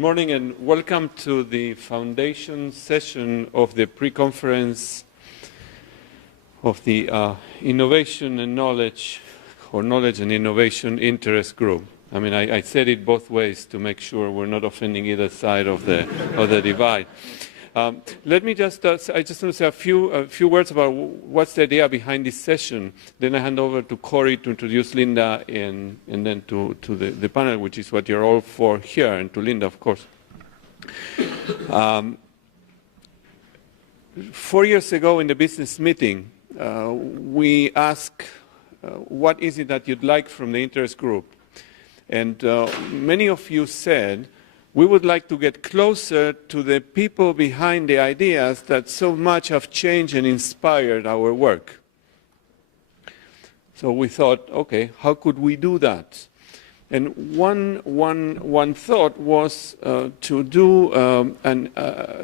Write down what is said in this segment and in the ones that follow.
Good morning and welcome to the foundation session of the pre-conference of the Innovation and Knowledge, or Knowledge and Innovation Interest Group. I mean, I said it both ways to make sure we're not offending either side of the divide. Let me just, I just want to say a few words about what's the idea behind this session. Then I hand over to Corey to introduce Linda and then to the panel, which is what you're all for here, and to Linda, of course. 4 years ago in the business meeting, we asked, what is it that you'd like from the interest group? And many of you said, we would like to get closer to the people behind the ideas that so much have changed and inspired our work. So we thought, okay, how could we do that? And one thought was to do a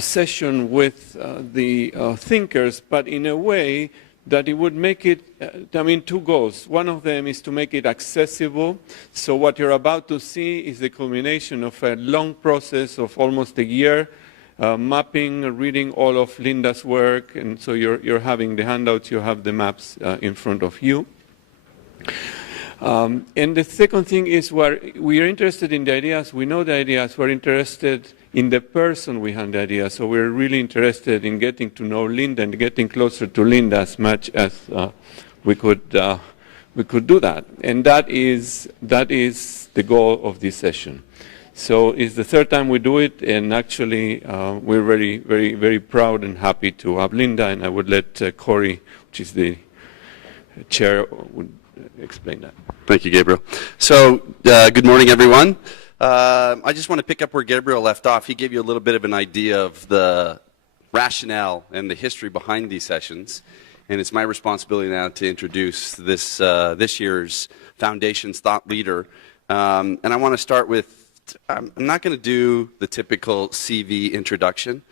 session with the thinkers, but in a way that it would make it, two goals. One of them is to make it accessible. So what you're about to see is the culmination of a long process of almost a year, mapping, reading all of Linda's work. And so you're having the handouts, you have the maps in front of you. And the second thing is we are interested in the ideas, we know the ideas, we're interested in the person behind the idea. So we're really interested in getting to know Linda and getting closer to Linda as much as we could do that. And that is the goal of this session. So it's the third time we do it, and actually we're very, very, very proud and happy to have Linda, and I would let Corey, which is the chair, would explain that. Thank you, Gabriel. So good morning, everyone. I just want to pick up where Gabriel left off. He gave you a little bit of an idea of the rationale and the history behind these sessions. And it's my responsibility now to introduce this year's Foundation's thought leader. And I want to start with, I'm not going to do the typical CV introduction.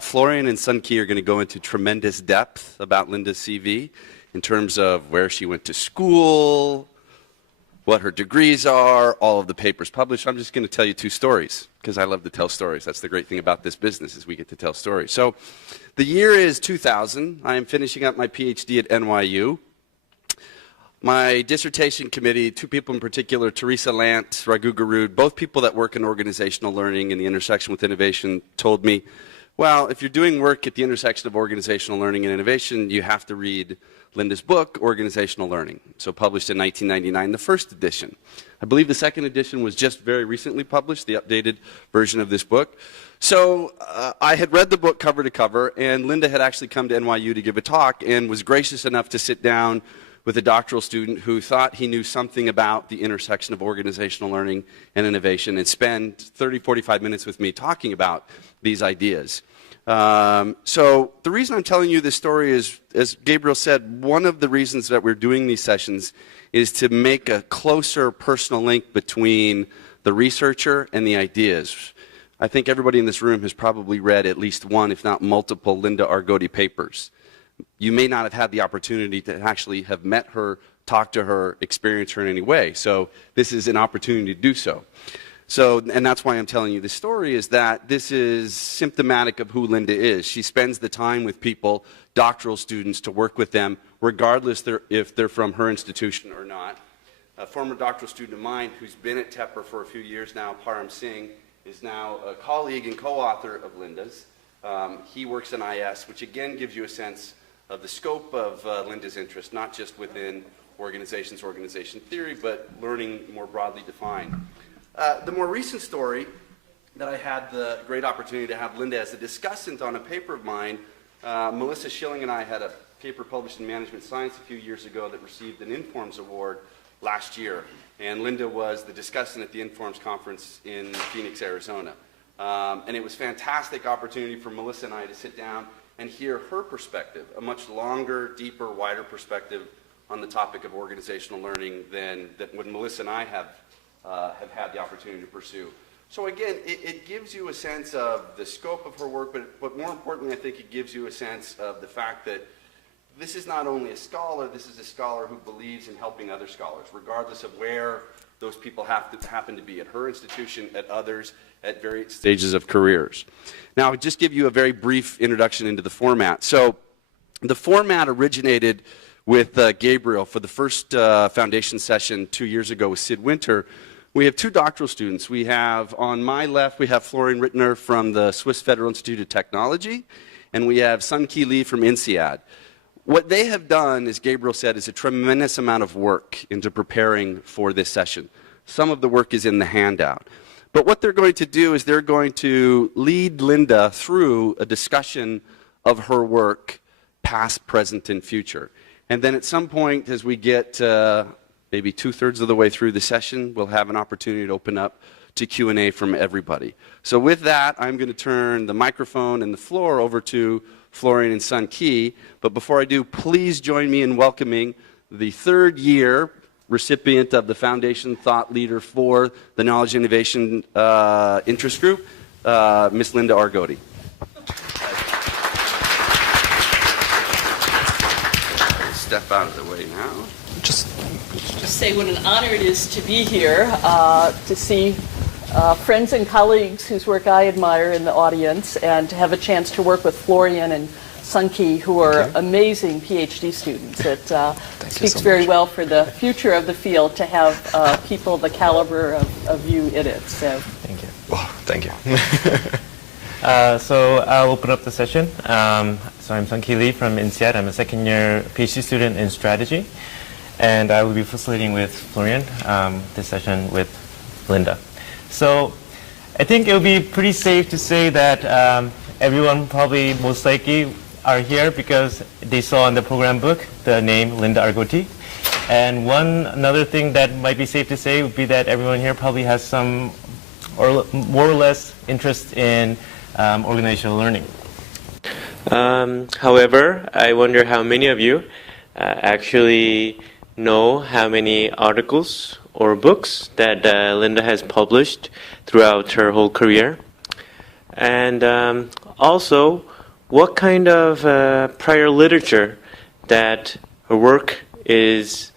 Florian and Sunkee are going to go into tremendous depth about Linda's CV in terms of where she went to school, what her degrees are, all of the papers published. I'm just going to tell you two stories because I love to tell stories. That's the great thing about this business is we get to tell stories. So the year is 2000. I am finishing up my PhD at NYU. My dissertation committee, two people in particular, Teresa Lant, Raghu Garud, both people that work in organizational learning and the intersection with innovation, told me, well, if you're doing work at the intersection of organizational learning and innovation, you have to read Linda's book, Organizational Learning, so published in 1999, the first edition. I believe the second edition was just very recently published, the updated version of this book. So I had read the book cover to cover, and Linda had actually come to NYU to give a talk and was gracious enough to sit down with a doctoral student who thought he knew something about the intersection of organizational learning and innovation and spend 30, 45 minutes with me talking about these ideas. So the reason I'm telling you this story is, as Gabriel said, one of the reasons that we're doing these sessions is to make a closer personal link between the researcher and the ideas. I think everybody in this room has probably read at least one, if not multiple, Linda Argote papers. You may not have had the opportunity to actually have met her, talk to her, experience her in any way. So this is an opportunity to do so. So, and that's why I'm telling you this story, is that this is symptomatic of who Linda is. She spends the time with people, doctoral students, to work with them, regardless if they're from her institution or not. A former doctoral student of mine who's been at Tepper for a few years now, Param Singh, is now a colleague and co-author of Linda's. He works in IS, which again gives you a sense of the scope of Linda's interest, not just within organization theory, but learning more broadly defined. The more recent story that I had the great opportunity to have Linda as a discussant on a paper of mine, Melissa Schilling and I had a paper published in Management Science a few years ago that received an Informs Award last year. And Linda was the discussant at the Informs conference in Phoenix, Arizona. And it was a fantastic opportunity for Melissa and I to sit down and hear her perspective, a much longer, deeper, wider perspective on the topic of organizational learning than what Melissa and I have had the opportunity to pursue. So again, it gives you a sense of the scope of her work, but more importantly, I think it gives you a sense of the fact that this is not only a scholar, this is a scholar who believes in helping other scholars, regardless of where Those people happen to be at her institution, at others, at various stages of careers. Now, I'll just give you a very brief introduction into the format. So, the format originated with Gabriel for the first foundation session 2 years ago with Sid Winter. We have 2 doctoral students. We have, on my left, we have Florian Rittiner from the Swiss Federal Institute of Technology, and we have Sunkee Lee from INSEAD. What they have done, as Gabriel said, is a tremendous amount of work into preparing for this session. Some of the work is in the handout. But what they're going to do is they're going to lead Linda through a discussion of her work, past, present, and future. And then at some point, as we get maybe 2/3 of the way through the session, we'll have an opportunity to open up to Q&A from everybody. So with that, I'm going to turn the microphone and the floor over to Florian and Sunkee. But before I do, please join me in welcoming the 3rd year recipient of the Foundation Thought Leader for the Knowledge Innovation Interest Group, Miss Linda Argote. Step out of the way now. Just say what an honor it is to be here, to see friends and colleagues whose work I admire in the audience, and to have a chance to work with Florian and Sunkee, who are amazing PhD students. It speaks so very well for the future of the field to have people the caliber of you in it. So thank you. Wow, thank you. So I'll open up the session. So I'm Sunkee Lee from INSEAD. I'm a 2nd-year PhD student in strategy, and I will be facilitating with Florian this session with Linda. So I think it would be pretty safe to say that everyone probably most likely are here because they saw in the program book the name Linda Argote. And another thing that might be safe to say would be that everyone here probably has some or more or less interest in organizational learning. However, I wonder how many of you actually know how many articles or books that Linda has published throughout her whole career. And also, what kind of prior literature that her work is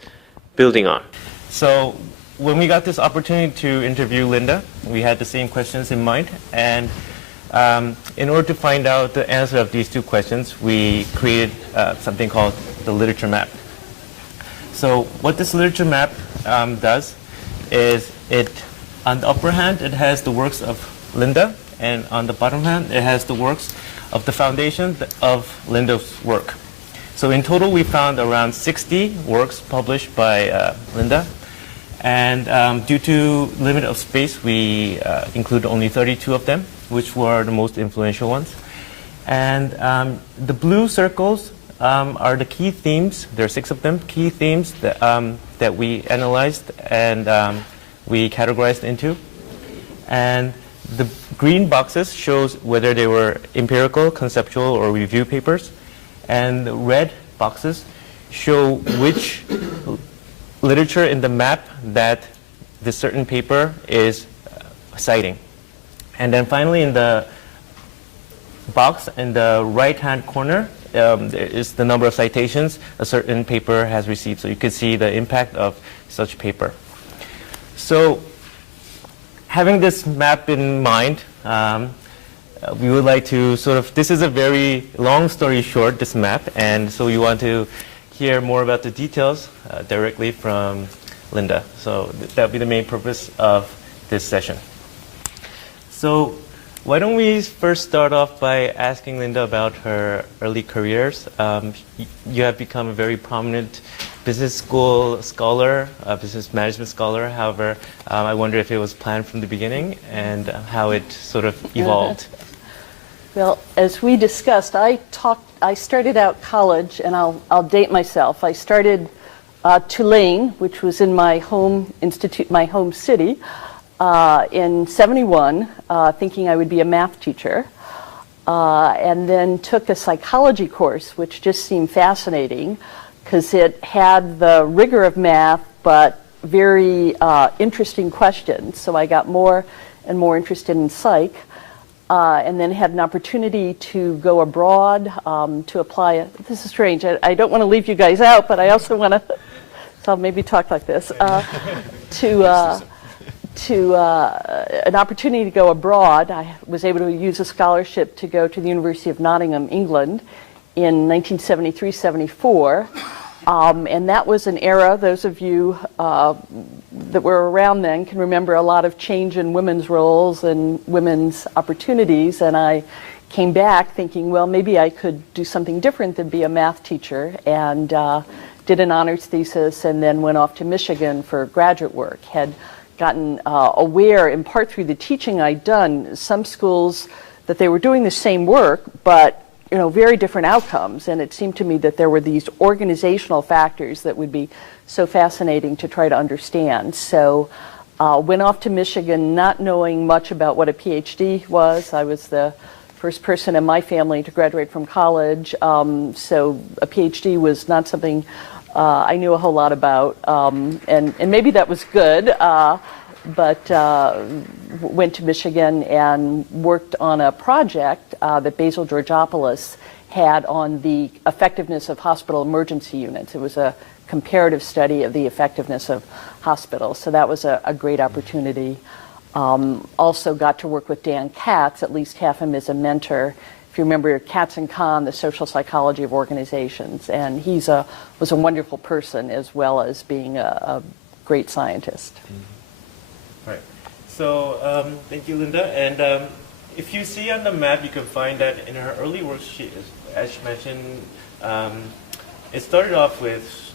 building on. So when we got this opportunity to interview Linda, we had the same questions in mind. And in order to find out the answer of these 2 questions, we created something called the literature map. So what this literature map does is on the upper hand, it has the works of Linda, and on the bottom hand, it has the works of the foundation of Linda's work. So in total, we found around 60 works published by Linda. And due to limit of space, we include only 32 of them, which were the most influential ones. And the blue circles are the key themes. There are 6 of them, key themes that we analyzed and we categorized into. And the green boxes shows whether they were empirical, conceptual, or review papers. And the red boxes show which literature in the map that this certain paper is citing. And then finally, in the box in the right-hand corner, there is the number of citations a certain paper has received. So you can see the impact of such paper. So having this map in mind, we would like to this is a very long story short, this map, and so we want to hear more about the details directly from Linda. So that would be the main purpose of this session. So why don't we first start off by asking Linda about her early careers. You have become a very prominent business school scholar, a business management scholar. However, I wonder if it was planned from the beginning and how it sort of evolved. Well, as we discussed, I started out college, and I'll date myself. I started Tulane, which was in my home institute, my home city, in '71, thinking I would be a math teacher, and then took a psychology course, which just seemed fascinating because it had the rigor of math, but very interesting questions. So I got more and more interested in psych. And then had an opportunity to go abroad to apply. This is strange. I don't want to leave you guys out, but I also want to so I'll maybe talk like this, to an opportunity to go abroad. I was able to use a scholarship to go to the University of Nottingham, England in 1973-74. And that was an era, those of you that were around then can remember a lot of change in women's roles and women's opportunities. And I came back thinking, well, maybe I could do something different than be a math teacher, and did an honors thesis and then went off to Michigan for graduate work. Had gotten aware, in part through the teaching I'd done, some schools that they were doing the same work, but very different outcomes. And it seemed to me that there were these organizational factors that would be so fascinating to try to understand. So went off to Michigan not knowing much about what a PhD was. I was the first person in my family to graduate from college. So a PhD was not something I knew a whole lot about. And maybe that was good. But went to Michigan and worked on a project that Basil Georgopoulos had on the effectiveness of hospital emergency units. It was a comparative study of the effectiveness of hospitals, so that was a great opportunity. Also got to work with Dan Katz, at least have him as a mentor. If you remember Katz and Kahn, the social psychology of organizations, and was a wonderful person as well as being a great scientist. Right. So thank you, Linda. And if you see on the map, you can find that in her early work, as she mentioned, it started off with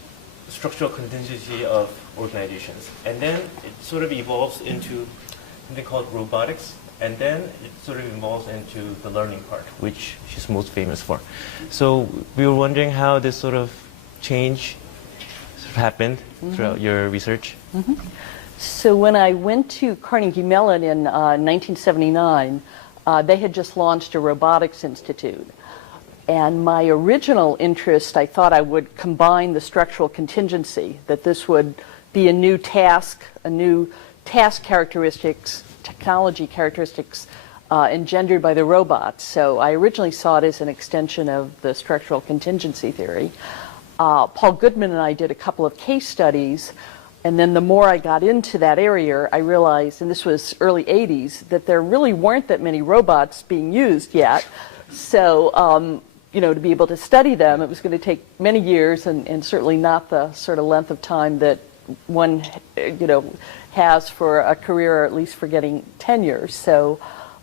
structural contingency of organizations. And then it sort of evolves into something called robotics. And then it sort of evolves into the learning part, which she's most famous for. So we were wondering how this sort of change sort of happened throughout your research. So when I went to Carnegie Mellon in 1979, they had just launched a robotics institute. And my original interest, I thought I would combine the structural contingency, that this would be a new task characteristics, technology characteristics engendered by the robots. So I originally saw it as an extension of the structural contingency theory. Paul Goodman and I did a couple of case studies. And then the more I got into that area, I realized, and this was early 80s, that there really weren't that many robots being used yet. So, to be able to study them, it was going to take many years and certainly not the sort of length of time that one, has for a career, or at least for getting tenure. So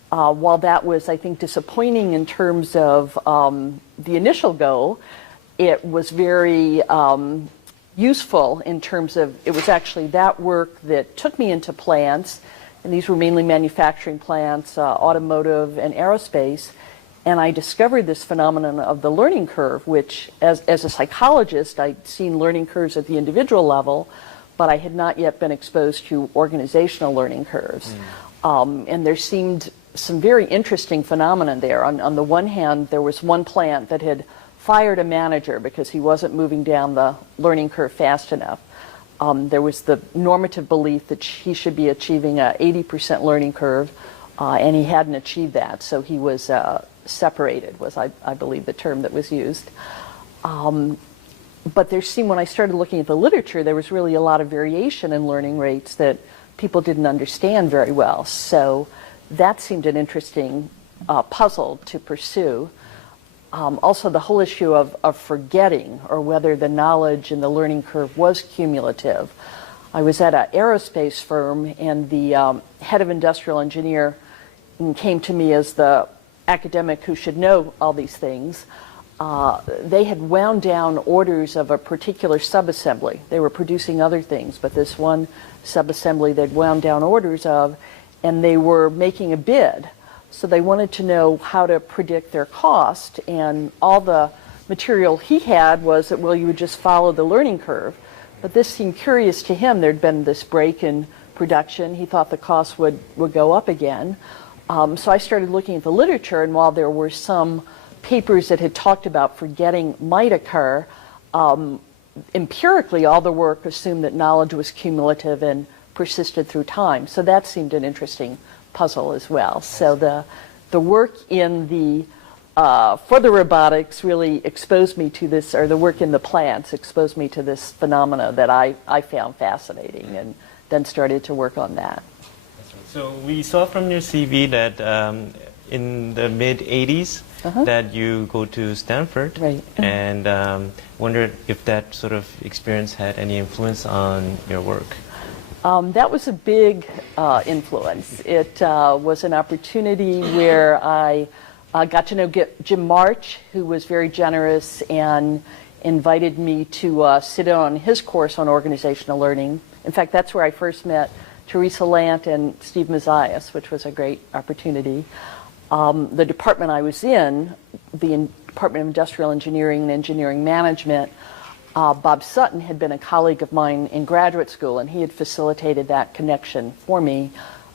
while that was, I think, disappointing in terms of the initial goal, it was very useful in terms of, it was actually that work that took me into plants, and these were mainly manufacturing plants, automotive and aerospace, and I discovered this phenomenon of the learning curve, which as a psychologist, I'd seen learning curves at the individual level, but I had not yet been exposed to organizational learning curves. And there seemed some very interesting phenomena there. On the one hand, there was one plant that had fired a manager because he wasn't moving down the learning curve fast enough. There was the normative belief that he should be achieving a 80% learning curve, and he hadn't achieved that, so he was separated, was I believe the term that was used. But there seemed, when I started looking at the literature, there was really a lot of variation in learning rates that people didn't understand very well. So that seemed an interesting puzzle to pursue. Also, the whole issue of forgetting, or whether the knowledge in the learning curve was cumulative. I was at an aerospace firm, and the head of industrial engineer came to me as the academic who should know all these things. They had wound down orders of a particular subassembly. They were producing other things, but this one subassembly they'd wound down orders of, and they were making a bid. So they wanted to know how to predict their cost, and all the material he had was that, well, you would just follow the learning curve. But this seemed curious to him. There'd been this break in production. He thought the cost would go up again. So I started looking at the literature, and while there were some papers that had talked about forgetting might occur, empirically all the work assumed that knowledge was cumulative and persisted through time. So that seemed an interesting puzzle as well. So the work in the for the robotics really exposed me to this, or the work in the plants exposed me to this phenomena that I found fascinating, and then started to work on that. So we saw from your CV that in the mid-'80s that you go to Stanford, Right. And wondered if that sort of experience had any influence on your work. That was a big influence. It was an opportunity where I got to know Jim March, who was very generous and invited me to sit in on his course on organizational learning. In fact, that's where I first met Teresa Lant and Steve Mazias, which was a great opportunity. The department I was in, the Department of Industrial Engineering and Engineering Management, Bob Sutton had been a colleague of mine in graduate school, and he had facilitated that connection for me.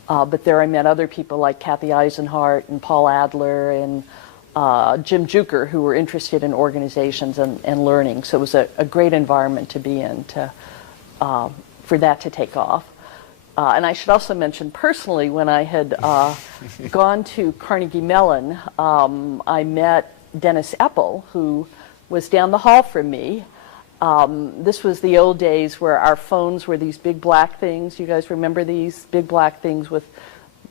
But there I met other people like Kathleen Eisenhardt and Paul Adler and Jim Jucker, who were interested in organizations and learning. So it was a great environment to be in for that to take off. And I should also mention personally, when I had gone to Carnegie Mellon, I met Dennis Epple, who was down the hall from me. This was the old days where our phones were these big black things. You guys remember these big black things with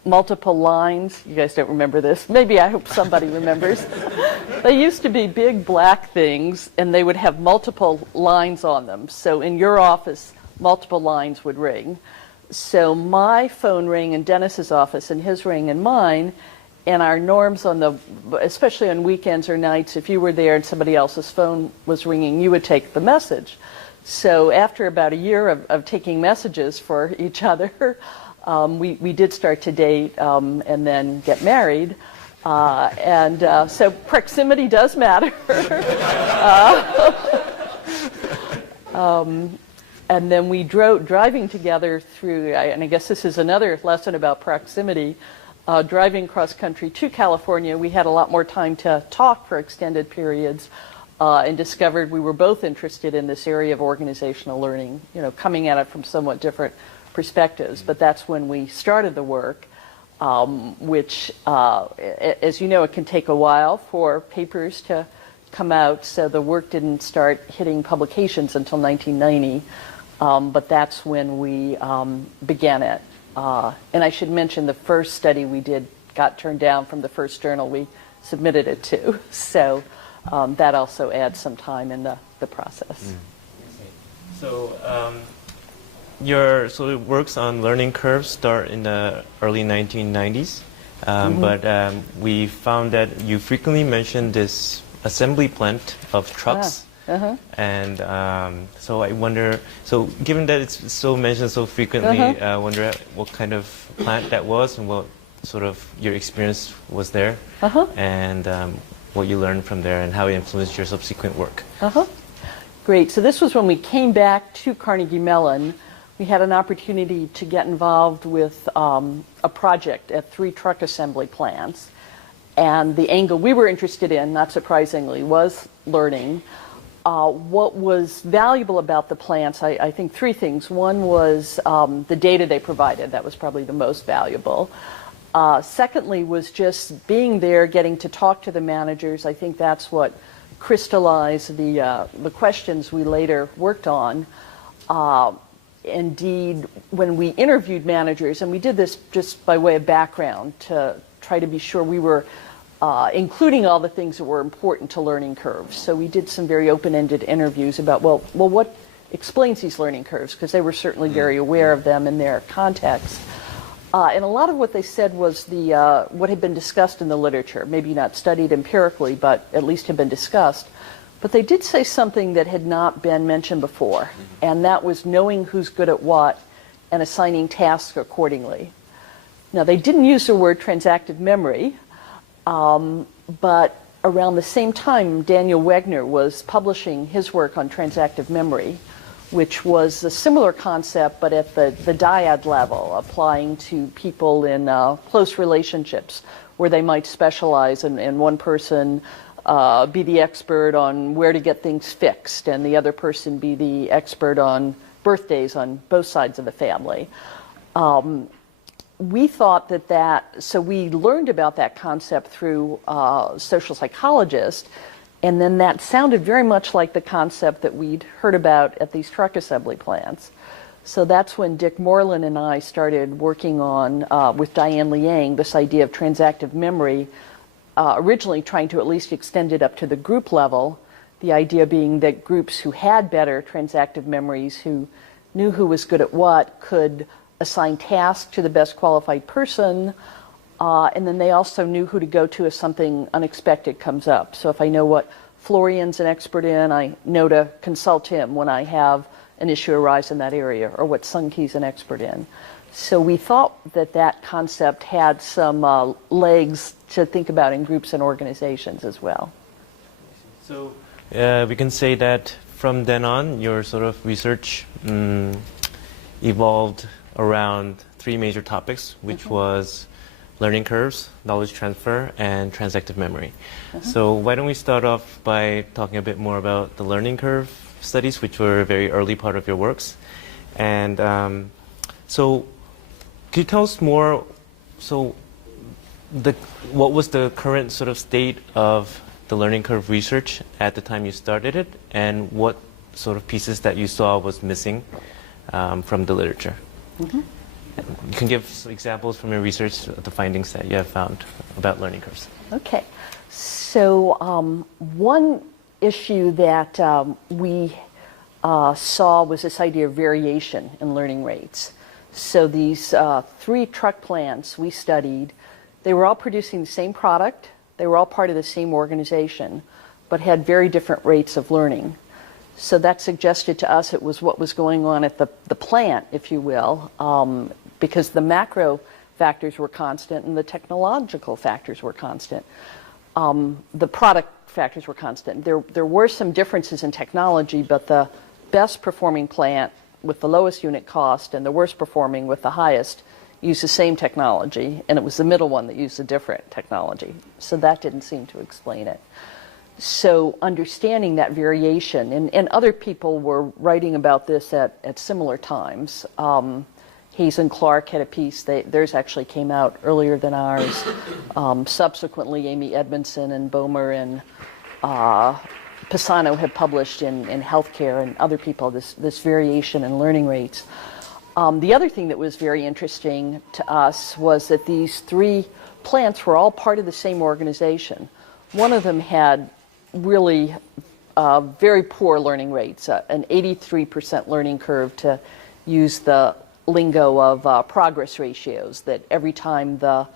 multiple lines? You guys don't remember this. Maybe, I hope somebody remembers. They used to be big black things, and they would have multiple lines on them. So in your office, multiple lines would ring. So my phone rang in Dennis's office, and his rang in mine. And our norms especially on weekends or nights, if you were there and somebody else's phone was ringing, you would take the message. So after about a year of taking messages for each other, we did start to date and then get married. So proximity does matter. And then we driving together through, and I guess this is another lesson about proximity. Driving cross country to California, we had a lot more time to talk for extended periods, and discovered we were both interested in this area of organizational learning, coming at it from somewhat different perspectives. But that's when we started the work, which, as you know, it can take a while for papers to come out, so the work didn't start hitting publications until 1990, but that's when we began it. And I should mention the first study we did got turned down from the first journal we submitted it to. So that also adds some time in the process. So your sort of works on learning curves start in the early 1990s. But we found that you frequently mention this assembly plant of trucks. And so I wonder, so given that it's so mentioned so frequently, I wonder what kind of plant that was and what sort of your experience was there, and what you learned from there and how it influenced your subsequent work. Great. So this was when we came back to Carnegie Mellon. We had an opportunity to get involved with a project at 3 truck assembly plants. And the angle we were interested in, not surprisingly, was learning. What was valuable about the plants, I think 3 things. One was the data they provided. That was probably the most valuable. Secondly was just being there, getting to talk to the managers. I think that's what crystallized the questions we later worked on. Indeed, when we interviewed managers, and we did this just by way of background to try to be sure we were including all the things that were important to learning curves. So we did some very open-ended interviews about, well, what explains these learning curves? Because they were certainly very aware of them in their context. And a lot of what they said was what had been discussed in the literature, maybe not studied empirically, but at least had been discussed. But they did say something that had not been mentioned before, and that was knowing who's good at what and assigning tasks accordingly. Now, they didn't use the word transactive memory, but around the same time, Daniel Wegner was publishing his work on transactive memory, which was a similar concept, but at the dyad level, applying to people in close relationships, where they might specialize, and one person be the expert on where to get things fixed, and the other person be the expert on birthdays on both sides of the family. we thought so we learned about that concept through social psychologists, and then that sounded very much like the concept that we'd heard about at these truck assembly plants. So that's when Dick Moreland and I started working on, with Diane Liang, this idea of transactive memory, originally trying to at least extend it up to the group level, the idea being that groups who had better transactive memories, who knew who was good at what, could assign tasks to the best qualified person, and then they also knew who to go to if something unexpected comes up. So if I know what Florian's an expert in, I know to consult him when I have an issue arise in that area, or what Sunkee's an expert in. So we thought that concept had some legs to think about in groups and organizations as well. So we can say that from then on, your sort of research evolved around three major topics, which was learning curves, knowledge transfer, and transactive memory. So why don't we start off by talking a bit more about the learning curve studies, which were a very early part of your works. And so could you tell us more, so what was the current sort of state of the learning curve research at the time you started it, and what sort of pieces that you saw was missing from the literature? You can give examples from your research of the findings that you have found about learning curves. Okay. So one issue that we saw was this idea of variation in learning rates. So these three truck plants we studied, they were all producing the same product, they were all part of the same organization, but had very different rates of learning. So that suggested to us it was what was going on at the plant, if you will, because the macro factors were constant and the technological factors were constant. The product factors were constant. There were some differences in technology, but the best performing plant with the lowest unit cost and the worst performing with the highest used the same technology, and it was the middle one that used a different technology. So that didn't seem to explain it. So understanding that variation, and other people were writing about this at similar times. Hayes and Clark had a piece, theirs actually came out earlier than ours. Subsequently, Amy Edmondson and Boehmer and Pisano have published in healthcare, and other people, this variation in learning rates. The other thing that was very interesting to us was that these three plants were all part of the same organization. One of them had really very poor learning rates, an 83% learning curve, to use the lingo of progress ratios, that every time the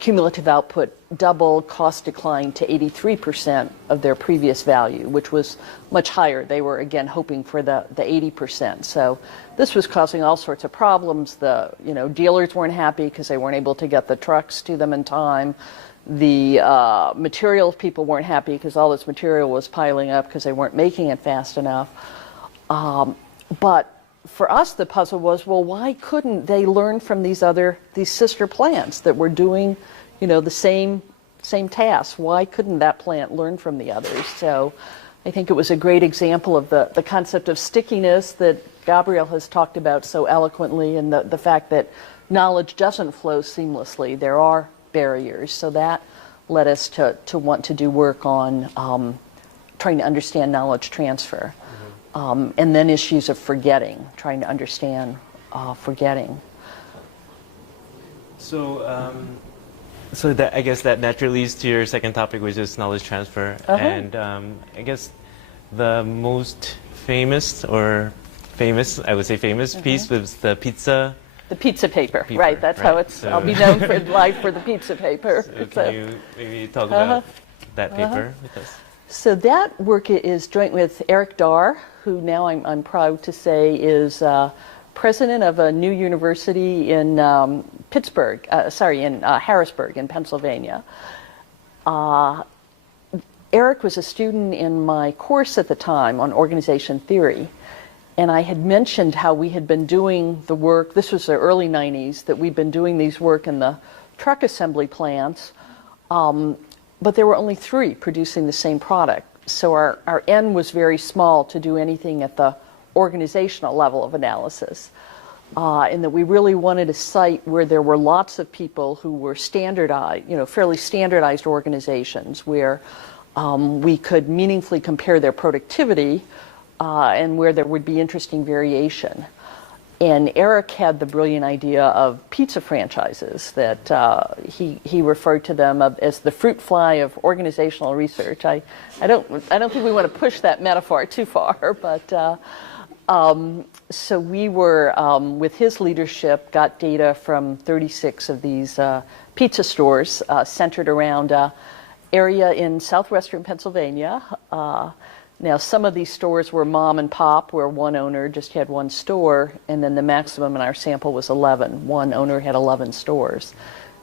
cumulative output doubled, cost declined to 83% of their previous value, which was much higher. They were, again, hoping for the 80%. So this was causing all sorts of problems. The dealers weren't happy because they weren't able to get the trucks to them in time. The materials people weren't happy because all this material was piling up because they weren't making it fast enough. But for us, the puzzle was, well, why couldn't they learn from these sister plants that were doing, the same tasks? Why couldn't that plant learn from the others? So I think it was a great example of the concept of stickiness that Gabriel has talked about so eloquently, and the fact that knowledge doesn't flow seamlessly. There are barriers. So that led us to want to do work on trying to understand knowledge transfer. And then issues of forgetting, trying to understand forgetting. So, that, I guess that naturally leads to your second topic, which is knowledge transfer. And I guess the most famous, I would say famous piece was the pizza. The pizza paper, right? That's how it's. So I'll be known for life for the pizza paper. So can you maybe talk about that paper with us? So that work is joint with Eric Darr, who now I'm proud to say is president of a new university in Harrisburg in Pennsylvania. Eric was a student in my course at the time on organization theory, and I had mentioned how we had been doing the work, this was the early 90s, that we'd been doing these work in the truck assembly plants. But there were only three producing the same product. So our N was very small to do anything at the organizational level of analysis. and that we really wanted a site where there were lots of people who were standardized, fairly standardized organizations where we could meaningfully compare their productivity and where there would be interesting variation. And Eric had the brilliant idea of pizza franchises that he referred to them as the fruit fly of organizational research. I don't think we want to push that metaphor too far, but so we were, with his leadership, got data from 36 of these pizza stores centered around area in southwestern Pennsylvania. Now, some of these stores were mom and pop, where one owner just had one store, and then the maximum in our sample was 11. One owner had 11 stores.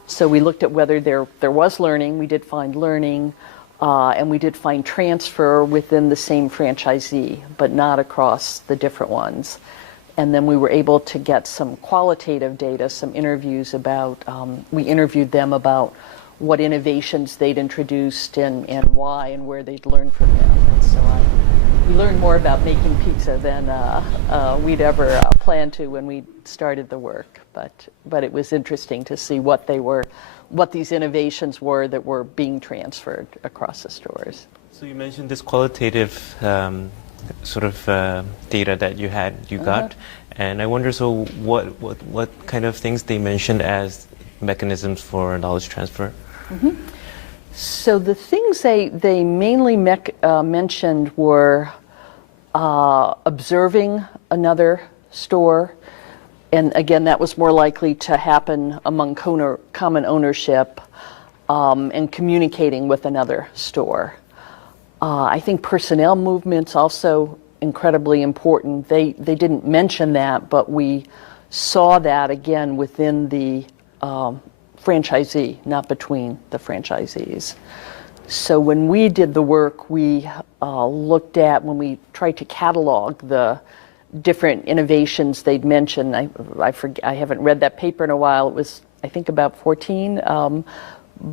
So we looked at whether there was learning. We did find learning, and we did find transfer within the same franchisee, but not across the different ones. And then we were able to get some qualitative data, some interviews about, we interviewed them about what innovations they'd introduced and why and where they'd learned from them. And so we learned more about making pizza than we'd ever planned to when we started the work. But it was interesting to see what these innovations were that were being transferred across the stores. So you mentioned this qualitative data that you got, and I wonder, so what kind of things they mentioned as mechanisms for knowledge transfer? Mm-hmm. So the things they mainly mentioned were observing another store, and again that was more likely to happen among common ownership, and communicating with another store. I think personnel movements also incredibly important. They didn't mention that, but we saw that again within the franchisee, not between the franchisees. So when we did the work, we looked at, when we tried to catalog the different innovations they'd mentioned. I haven't read that paper in a while. It was, I think, about 14.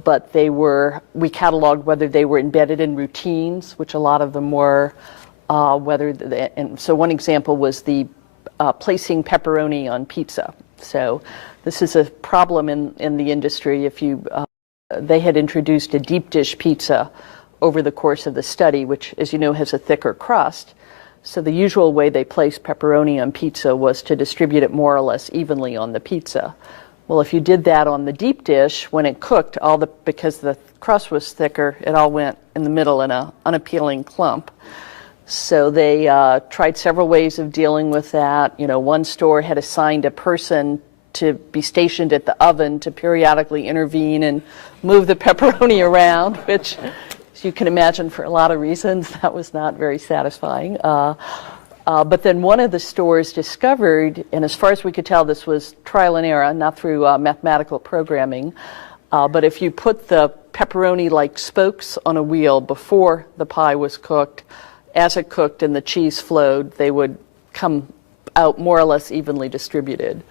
But we cataloged whether they were embedded in routines, which a lot of them were, and so one example was the placing pepperoni on pizza. So this is a problem in the industry. They had introduced a deep dish pizza over the course of the study, which, as you know, has a thicker crust. So the usual way they placed pepperoni on pizza was to distribute it more or less evenly on the pizza. Well, if you did that on the deep dish, when it cooked, because the crust was thicker, it all went in the middle in an unappealing clump. So they tried several ways of dealing with that. One store had assigned a person to be stationed at the oven to periodically intervene and move the pepperoni around, which, as you can imagine, for a lot of reasons, that was not very satisfying. But then one of the stores discovered, and as far as we could tell, this was trial and error, not through mathematical programming, but if you put the pepperoni like spokes on a wheel before the pie was cooked, as it cooked and the cheese flowed, they would come out more or less evenly distributed.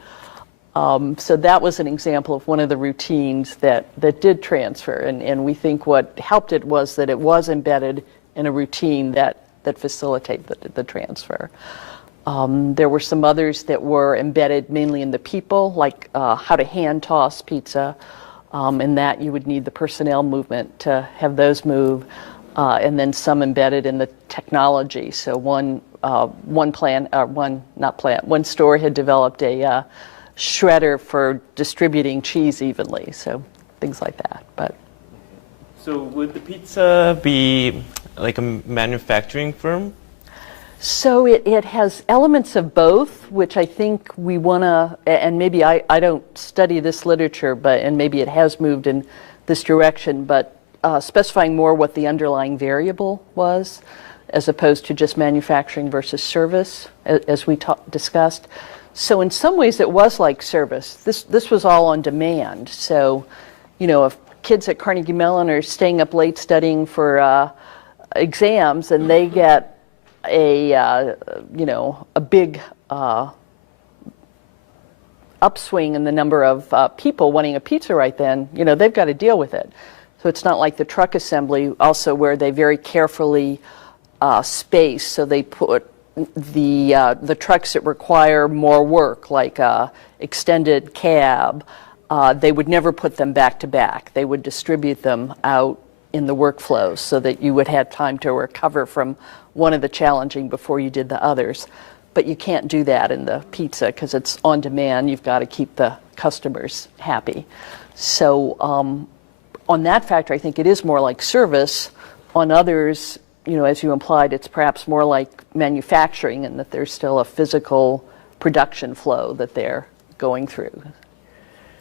So that was an example of one of the routines that did transfer, and we think what helped it was that it was embedded in a routine that facilitate the transfer. There were some others that were embedded mainly in the people, like how to hand toss pizza, and that you would need the personnel movement to have those move, and then some embedded in the technology. So one store had developed a shredder for distributing cheese evenly, so things like that. But so would the pizza be like a manufacturing firm? So it has elements of both, which I think we want to, and maybe I don't study this literature, and maybe it has moved in this direction, but specifying more what the underlying variable was, as opposed to just manufacturing versus service, as we discussed. So in some ways it was like service. This was all on demand. So, if kids at Carnegie Mellon are staying up late studying for exams, and they get a big upswing in the number of people wanting a pizza right then, they've got to deal with it. So it's not like the truck assembly also, where they very carefully space. So they put the trucks that require more work, like extended cab, they would never put them back to back. They would distribute them out in the workflows so that you would have time to recover from one of the challenging before you did the others. But you can't do that in the pizza because it's on demand. You've got to keep the customers happy. So on that factor, I think it is more like service. On others, as you implied, it's perhaps more like manufacturing, and that there's still a physical production flow that they're going through.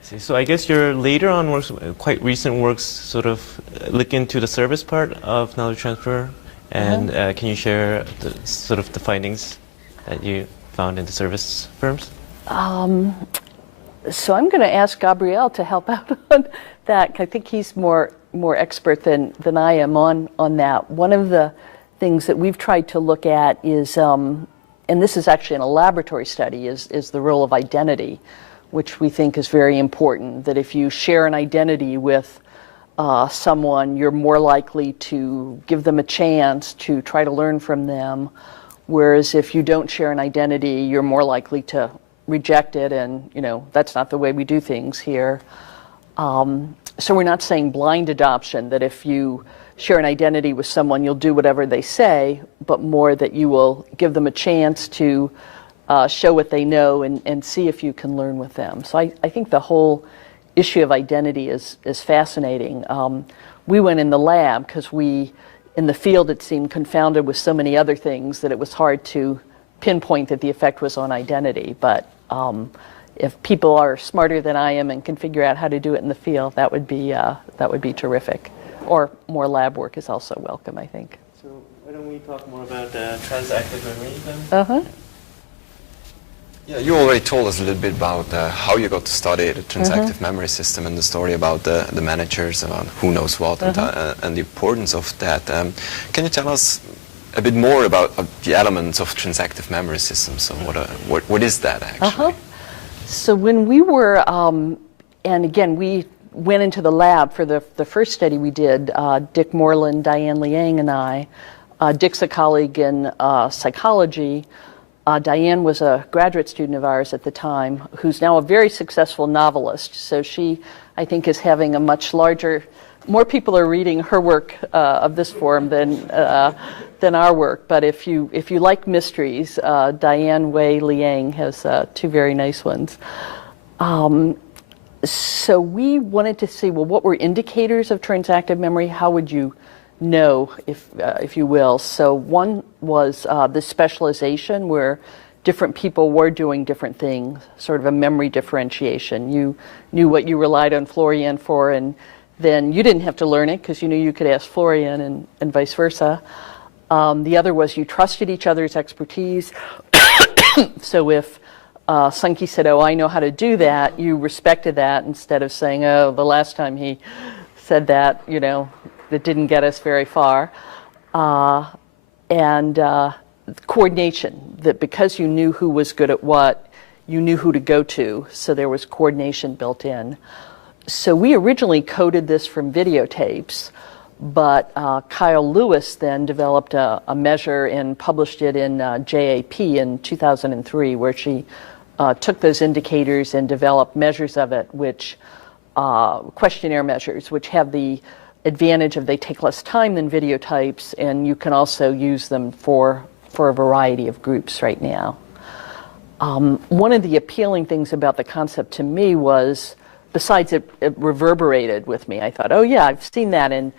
So I guess your later on works, quite recent works, sort of look into the service part of knowledge transfer. And can you share the findings that you found in the service firms? So I'm going to ask Gabriel to help out on that. I think he's more expert than I am on that. One of the things that we've tried to look at is, and this is actually in a laboratory study, is the role of identity, which we think is very important, that if you share an identity with someone, you're more likely to give them a chance to try to learn from them, whereas if you don't share an identity, you're more likely to reject it, and that's not the way we do things here. So we're not saying blind adoption, that if you share an identity with someone, you'll do whatever they say, but more that you will give them a chance to show what they know and see if you can learn with them. So I think the whole issue of identity is fascinating. We went in the lab because in the field it seemed confounded with so many other things that it was hard to pinpoint that the effect was on identity. But if people are smarter than I am and can figure out how to do it in the field, that would be terrific. Or more lab work is also welcome, I think. So why don't we talk more about transactive memory then? Yeah, you already told us a little bit about how you got to study the transactive memory system and the story about the managers, about who knows what, and the importance of that. Can you tell us a bit more about the elements of transactive memory systems? So what is that actually? So when we were, and again, we went into the lab for the first study we did, Dick Moreland, Diane Liang, and I. Dick's a colleague in psychology. Diane was a graduate student of ours at the time, who's now a very successful novelist. So she, I think, is having a much larger, more people are reading her work of this form than our work. But if you like mysteries, Diane Wei Liang has two very nice ones. So we wanted to see, well, what were indicators of transactive memory? How would you know, if you will? So one was the specialization, where different people were doing different things, sort of a memory differentiation. You knew what you relied on Florian for, and then you didn't have to learn it because you knew you could ask Florian, and vice versa. The other was you trusted each other's expertise. So if Sunkee said, "Oh, I know how to do that," you respected that instead of saying, "Oh, the last time he said that, that didn't get us very far." And coordination, that because you knew who was good at what, you knew who to go to, so there was coordination built in. So we originally coded this from videotapes, but Kyle Lewis then developed a measure and published it in JAP in 2003, where she took those indicators and developed measures of it, which questionnaire measures, which have the advantage of they take less time than videotypes, and you can also use them for a variety of groups right now. One of the appealing things about the concept to me was, besides it reverberated with me, I thought, oh yeah, I've seen that, and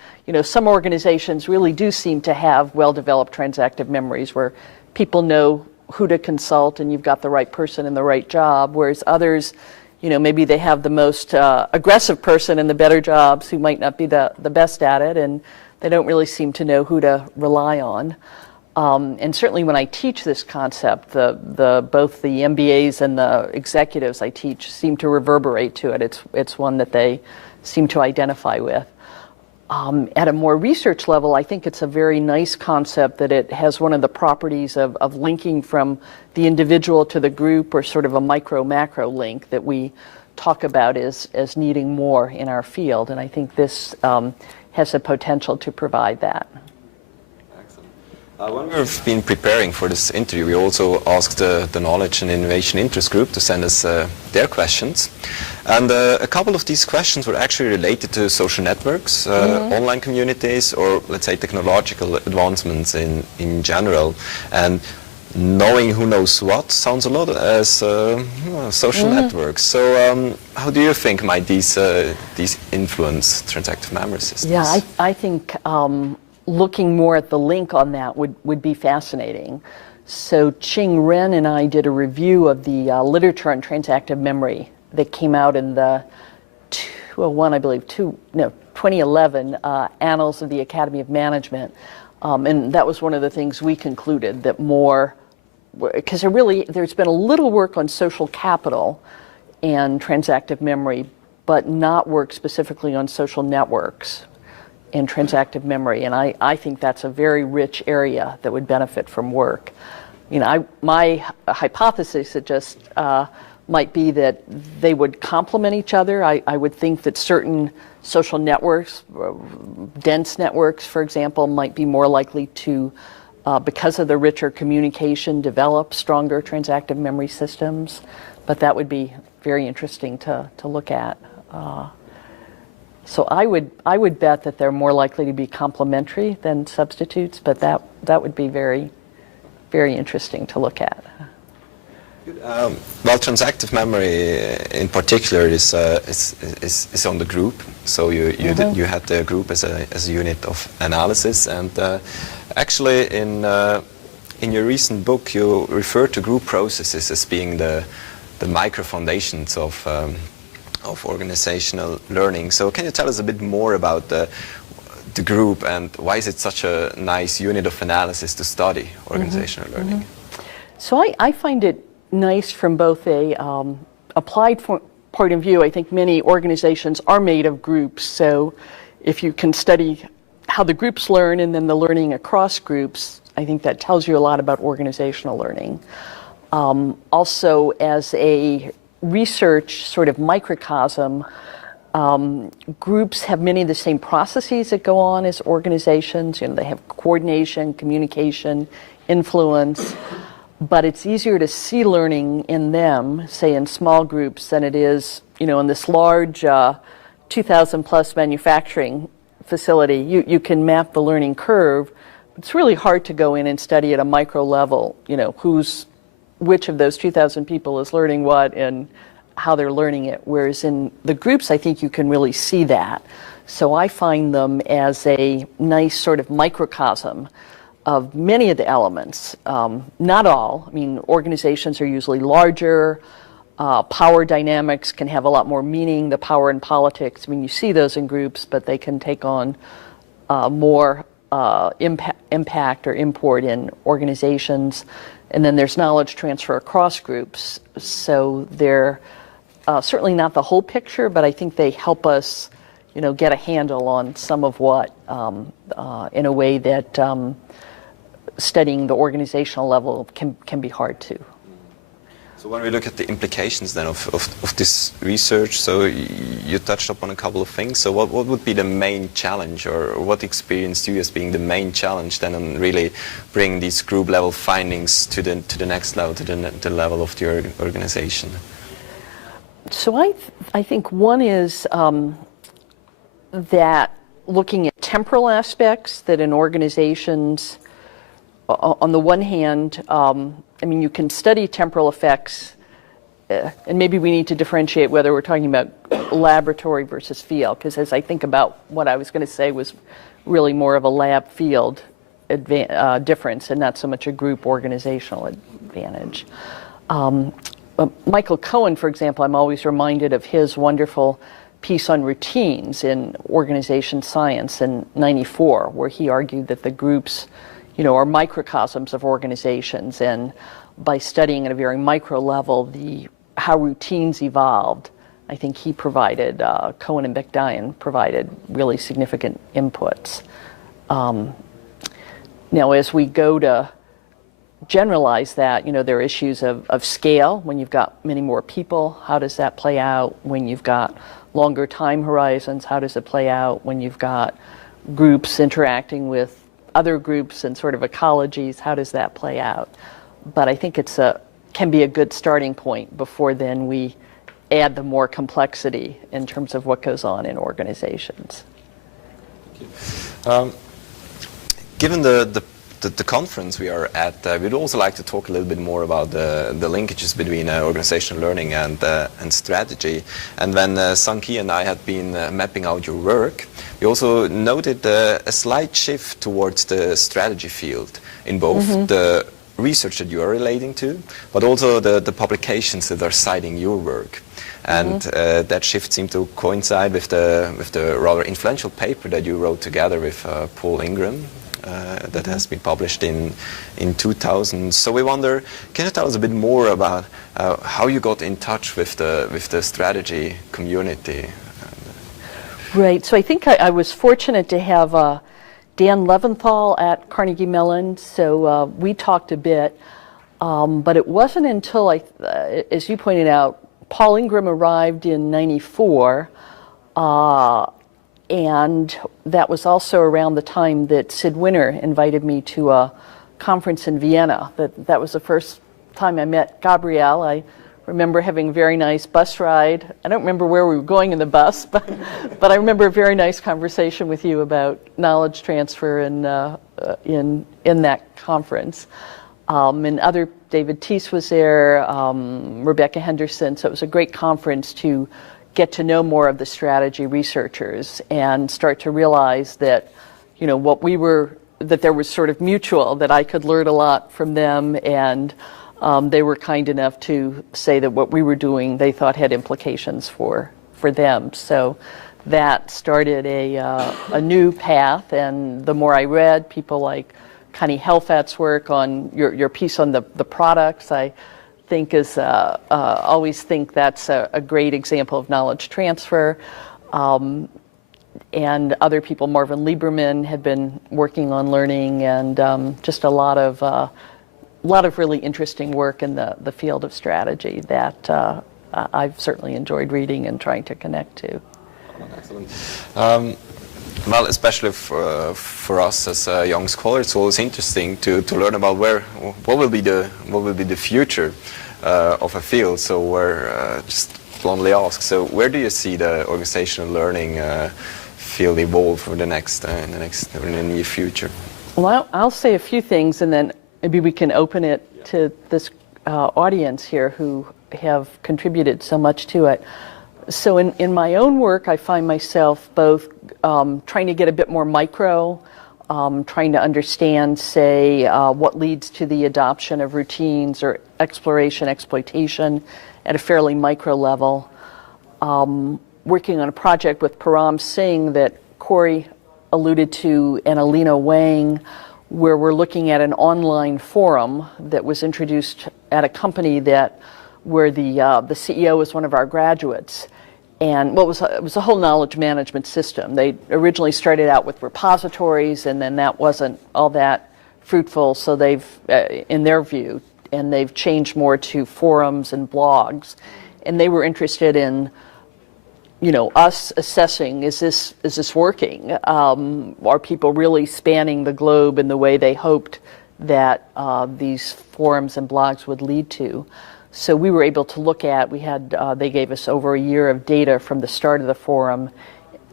some organizations really do seem to have well-developed transactive memories where people know who to consult and you've got the right person in the right job, whereas others, maybe they have the most aggressive person in the better jobs who might not be the best at it, and they don't really seem to know who to rely on. And certainly when I teach this concept, both the MBAs and the executives I teach seem to reverberate to it. It's one that they seem to identify with. At a more research level, I think it's a very nice concept that it has one of the properties of linking from the individual to the group, or sort of a micro-macro link that we talk about as needing more in our field. And I think this has the potential to provide that. When we've been preparing for this interview, we also asked the Knowledge and Innovation Interest Group to send us their questions. And a couple of these questions were actually related to social networks, online communities, or let's say technological advancements in general. And knowing who knows what sounds a lot as social networks. So how do you think might these influence transactive memory systems? Yeah, I think looking more at the link on that would be fascinating. So Ching Ren and I did a review of the literature on transactive memory that came out in the 2011 Annals of the Academy of Management. And that was one of the things we concluded, that more, because there's been a little work on social capital and transactive memory, but not work specifically on social networks and transactive memory. And I think that's a very rich area that would benefit from work. My hypothesis might be that they would complement each other. I would think that certain social networks, dense networks, for example, might be more likely to, because of the richer communication, develop stronger transactive memory systems. But that would be very interesting to look at. So I would bet that they're more likely to be complementary than substitutes, but that would be very, very interesting to look at. Well, transactive memory in particular is on the group. So you had the group as a unit of analysis, and actually in your recent book you refer to group processes as being the micro foundations of organizational learning. So can you tell us a bit more about the group, and why is it such a nice unit of analysis to study organizational learning? So I find it nice from both a applied point of view. I think many organizations are made of groups, so if you can study how the groups learn and then the learning across groups, I think that tells you a lot about organizational learning. Also, as a research sort of microcosm, groups have many of the same processes that go on as organizations. They have coordination, communication, influence. But it's easier to see learning in them, say in small groups, than it is, in this large 2,000 plus manufacturing facility. You can map the learning curve. It's really hard to go in and study at a micro level, which of those 2,000 people is learning what and how they're learning it. Whereas in the groups, I think you can really see that. So I find them as a nice sort of microcosm of many of the elements, not all. I mean, organizations are usually larger. Power dynamics can have a lot more meaning, the power in politics. I mean, you see those in groups, but they can take on more impact or import in organizations. And then there's knowledge transfer across groups. So they're certainly not the whole picture, but I think they help us, get a handle on some of what in a way that studying the organizational level can be hard to. So when we look at the implications then of this research, so you touched upon a couple of things. So what would be the main challenge, or what experienced you as being the main challenge then on really bringing these group level findings to the next level, to the level of the organization? So I think one is that looking at temporal aspects, that in organizations, on the one hand, you can study temporal effects, and maybe we need to differentiate whether we're talking about laboratory versus field, because as I think about what I was going to say was really more of a lab field difference and not so much a group organizational advantage. Michael Cohen, for example, I'm always reminded of his wonderful piece on routines in organization science in '94, where he argued that the groups are microcosms of organizations, and by studying at a very micro level how routines evolved, I think he provided, Cohen and Bekdayan provided really significant inputs. Now, as we go to generalize that, there are issues of scale. When you've got many more people, how does that play out? When you've got longer time horizons, how does it play out? When you've got groups interacting with other groups and sort of ecologies, how does that play out? But I think can be a good starting point before then we add the more complexity in terms of what goes on in organizations. Given the conference we are at, we'd also like to talk a little bit more about the linkages between organizational learning and strategy. And when Sunkee and I had been mapping out your work, we also noted a slight shift towards the strategy field in both the research that you are relating to, but also the publications that are citing your work. And that shift seemed to coincide with the rather influential paper that you wrote together with Paul Ingram that has been published in 2000. So we wonder, can you tell us a bit more about how you got in touch with the strategy community? Right. So I think I was fortunate to have Dan Leventhal at Carnegie Mellon, so we talked a bit. But it wasn't until, as you pointed out, Paul Ingram arrived in '94, and that was also around the time that Sid Winter invited me to a conference in Vienna. That was the first time I met Gabriel. I remember having a very nice bus ride. I don't remember where we were going in the bus, but I remember a very nice conversation with you about knowledge transfer in that conference. And David Teese was there, Rebecca Henderson, so it was a great conference to get to know more of the strategy researchers and start to realize that, that there was sort of mutual, that I could learn a lot from them, and they were kind enough to say that what we were doing they thought had implications for them. So that started a new path, and the more I read, people like Connie Helfat's work on your piece on the products, I think always think that's a great example of knowledge transfer. And other people, Marvin Lieberman had been working on learning, and just a lot of really interesting work in the field of strategy that I've certainly enjoyed reading and trying to connect to. Excellent. Well, especially for us as young scholars, it's always interesting to learn about what will be the future of a field. So we're just bluntly asked. So where do you see the organizational learning field evolve for in the near future? Well, I'll say a few things, and then maybe we can open it to this audience here who have contributed so much to it. So in my own work, I find myself both trying to get a bit more micro, trying to understand, say, what leads to the adoption of routines or exploration, exploitation at a fairly micro level. Working on a project with Param Singh that Corey alluded to and Alina Wang, where we're looking at an online forum that was introduced at a company where the CEO was one of our graduates. And it was a whole knowledge management system. They originally started out with repositories, and then that wasn't all that fruitful, so they've, in their view, and they've changed more to forums and blogs. And they were interested in, us assessing, is this working? Are people really spanning the globe in the way they hoped that these forums and blogs would lead to? So we were able to look at, they gave us over a year of data from the start of the forum,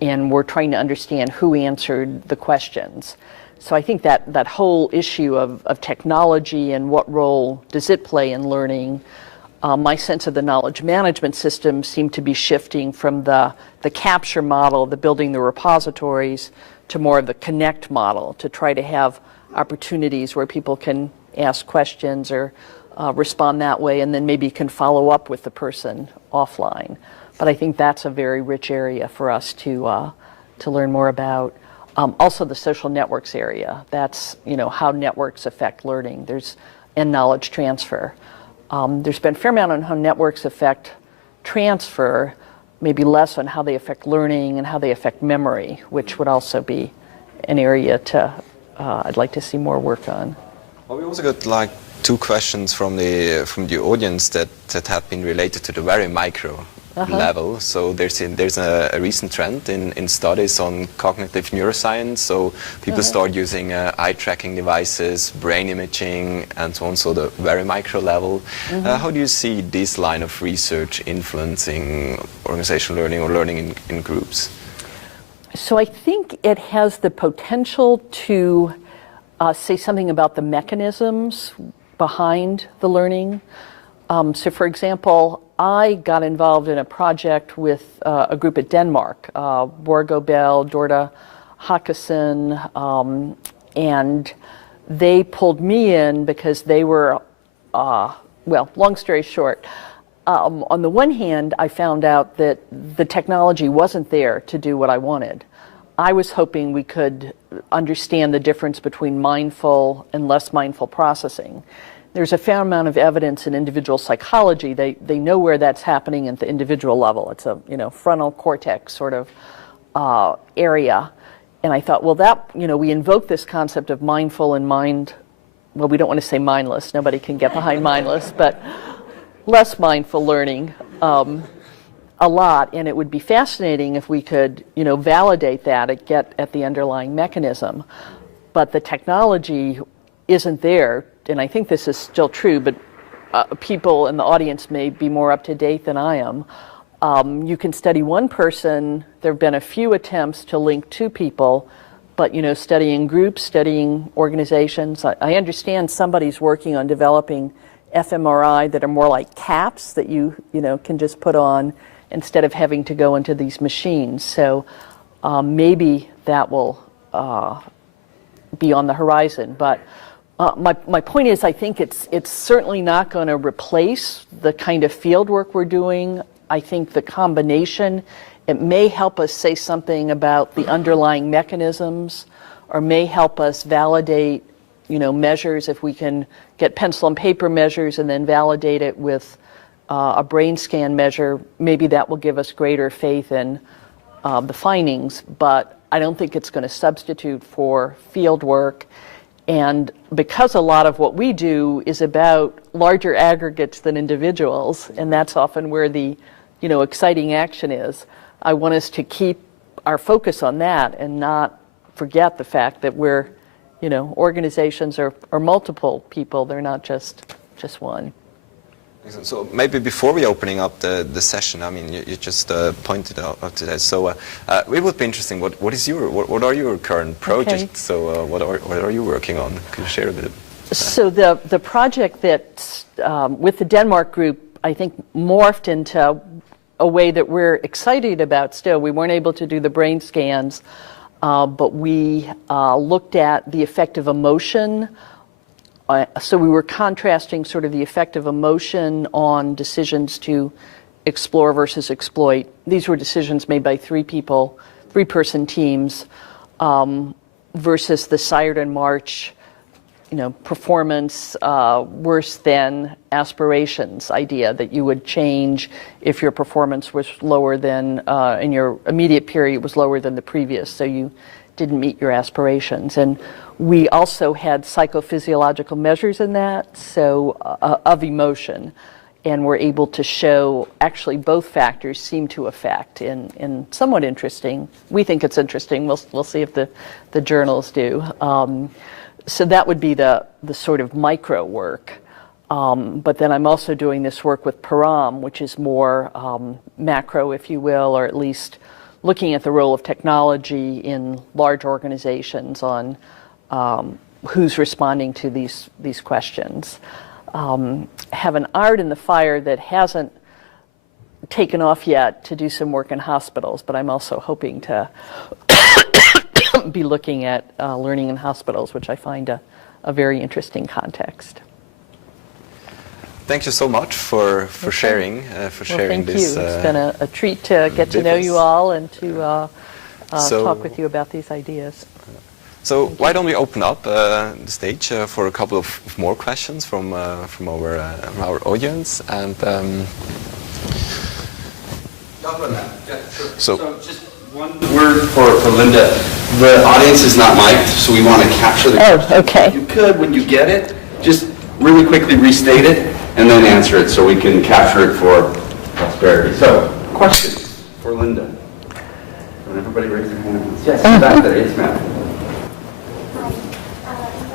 and we're trying to understand who answered the questions. So I think that whole issue of technology and what role does it play in learning, my sense of the knowledge management system seemed to be shifting from the capture model, the building the repositories, to more of the connect model, to try to have opportunities where people can ask questions or respond that way, and then maybe can follow up with the person offline. But I think that's a very rich area for us to learn more about. Also the social networks area. That's how networks affect learning. And knowledge transfer. There's been a fair amount on how networks affect transfer, maybe less on how they affect learning and how they affect memory, which would also be an area I'd like to see more work on. Well, we also got two questions from the audience that have been related to the very micro level. So there's a recent trend in studies on cognitive neuroscience. So people start using eye tracking devices, brain imaging, and so on. So the very micro level. How do you see this line of research influencing organizational learning or learning in groups? So I think it has the potential to say something about the mechanisms behind the learning. So for example, I got involved in a project with a group at Denmark, Borgo Bell, Dorte Hakkason, and they pulled me in because they were, well, long story short, on the one hand, I found out that the technology wasn't there to do what I wanted. I was hoping we could understand the difference between mindful and less mindful processing. There's a fair amount of evidence in individual psychology. They know where that's happening at the individual level. It's a frontal cortex sort of area. And I thought, well, that we invoke this concept of mindful and well, we don't want to say mindless. Nobody can get behind mindless, but less mindful learning a lot, and it would be fascinating if we could validate that and get at the underlying mechanism. But the technology isn't there, and I think this is still true, but people in the audience may be more up to date than I am. You can study one person. There have been a few attempts to link two people, but studying groups, studying organizations. I understand somebody's working on developing fMRI that are more like caps that you can just put on instead of having to go into these machines. So maybe that will be on the horizon. But my point is, I think it's certainly not going to replace the kind of field work we're doing. I think the combination, it may help us say something about the underlying mechanisms, or may help us validate measures if we can get pencil and paper measures and then validate it with a brain scan measure. Maybe that will give us greater faith in the findings, but I don't think it's going to substitute for field work. And because a lot of what we do is about larger aggregates than individuals, and that's often where the exciting action is, I want us to keep our focus on that and not forget the fact that we're organizations are multiple people. They're not just one. So maybe before we opening up the session, I mean, you just pointed out to that. So it would be interesting. What are your current projects? Okay. So what are you working on? Could you share a bit? So the project that with the Denmark group, I think morphed into a way that we're excited about still. We weren't able to do the brain scans, but we looked at the effect of emotion. So we were contrasting sort of the effect of emotion on decisions to explore versus exploit. These were decisions made by three-person teams, versus the Sired and March, performance worse than aspirations idea that you would change if your performance was lower than, in your immediate period was lower than the previous, so you didn't meet your aspirations. And we also had psychophysiological measures in that, so of emotion, and we're able to show actually both factors seem to affect in somewhat interesting. We think it's interesting. We'll see if the journals do. So that would be the sort of micro work. But then I'm also doing this work with Param, which is more macro, if you will, or at least looking at the role of technology in large organizations on who's responding to these questions. Have an art in the fire that hasn't taken off yet to do some work in hospitals, but I'm also hoping to be looking at learning in hospitals, which I find a very interesting context. Thank you so much for sharing Thank this. you. It's been a treat to get to know you all and to talk with you about these ideas. So why don't we open up the stage for a couple of more questions from our audience, and So just one word for Linda. The audience is not mic'd, so we want to capture the question. Okay. If you could, when you get it, just really quickly restate it and then answer it so we can capture it for prosperity. So, Questions for Linda? Can everybody raise their hands? Yes, back there. Yes, ma'am.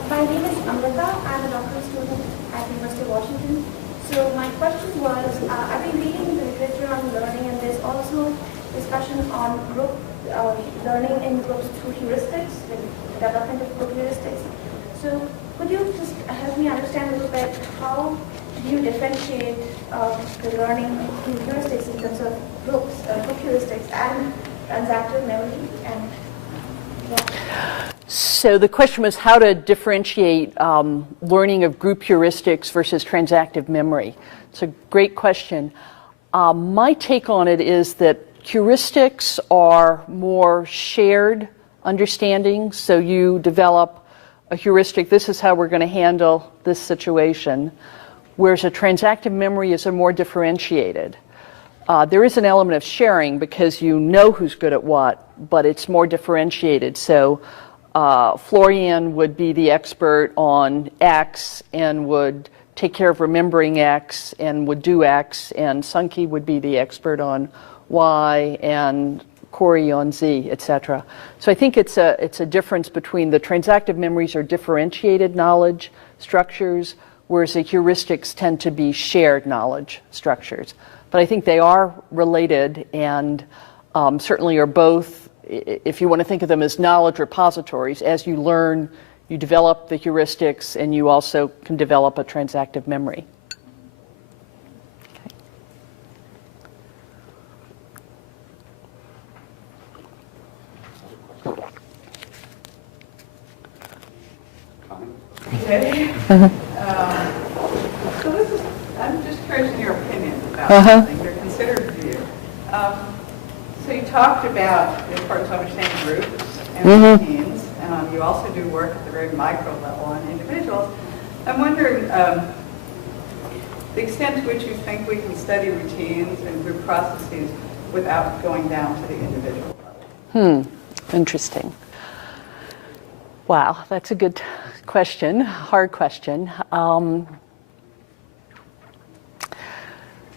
My name is Amrita. I'm a doctoral student at University of Washington. So my question was, I've been reading the literature on learning, and there's also discussion on group learning in groups through heuristics, the development of group heuristics. So could you just help me understand a little bit how do you differentiate the learning through heuristics in terms of groups, group heuristics and transactive memory? And So the question was how to differentiate learning of group heuristics versus transactive memory. It's a great question. My take on it is that heuristics are more shared understanding. So you develop a heuristic, this is how we're going to handle this situation, whereas a transactive memory is a more differentiated. There is an element of sharing because you know who's good at what, but it's more differentiated. So Florian would be the expert on X and would take care of remembering X and would do X, and Sunkee would be the expert on Y and Corey on Z, etc. So I think it's a difference between the transactive memories are differentiated knowledge structures, whereas the heuristics tend to be shared knowledge structures. But I think they are related and certainly are both, if you want to think of them as knowledge repositories, as you learn, you develop the heuristics and you also can develop a transactive memory. Okay. So this is, I'm just curious in your opinion about something, your considered view. So you talked about the importance of understanding groups and routines. You also do work at the very micro level on individuals. I'm wondering the extent to which you think we can study routines and group processes without going down to the individual level. Interesting. Wow, that's a good question, hard question.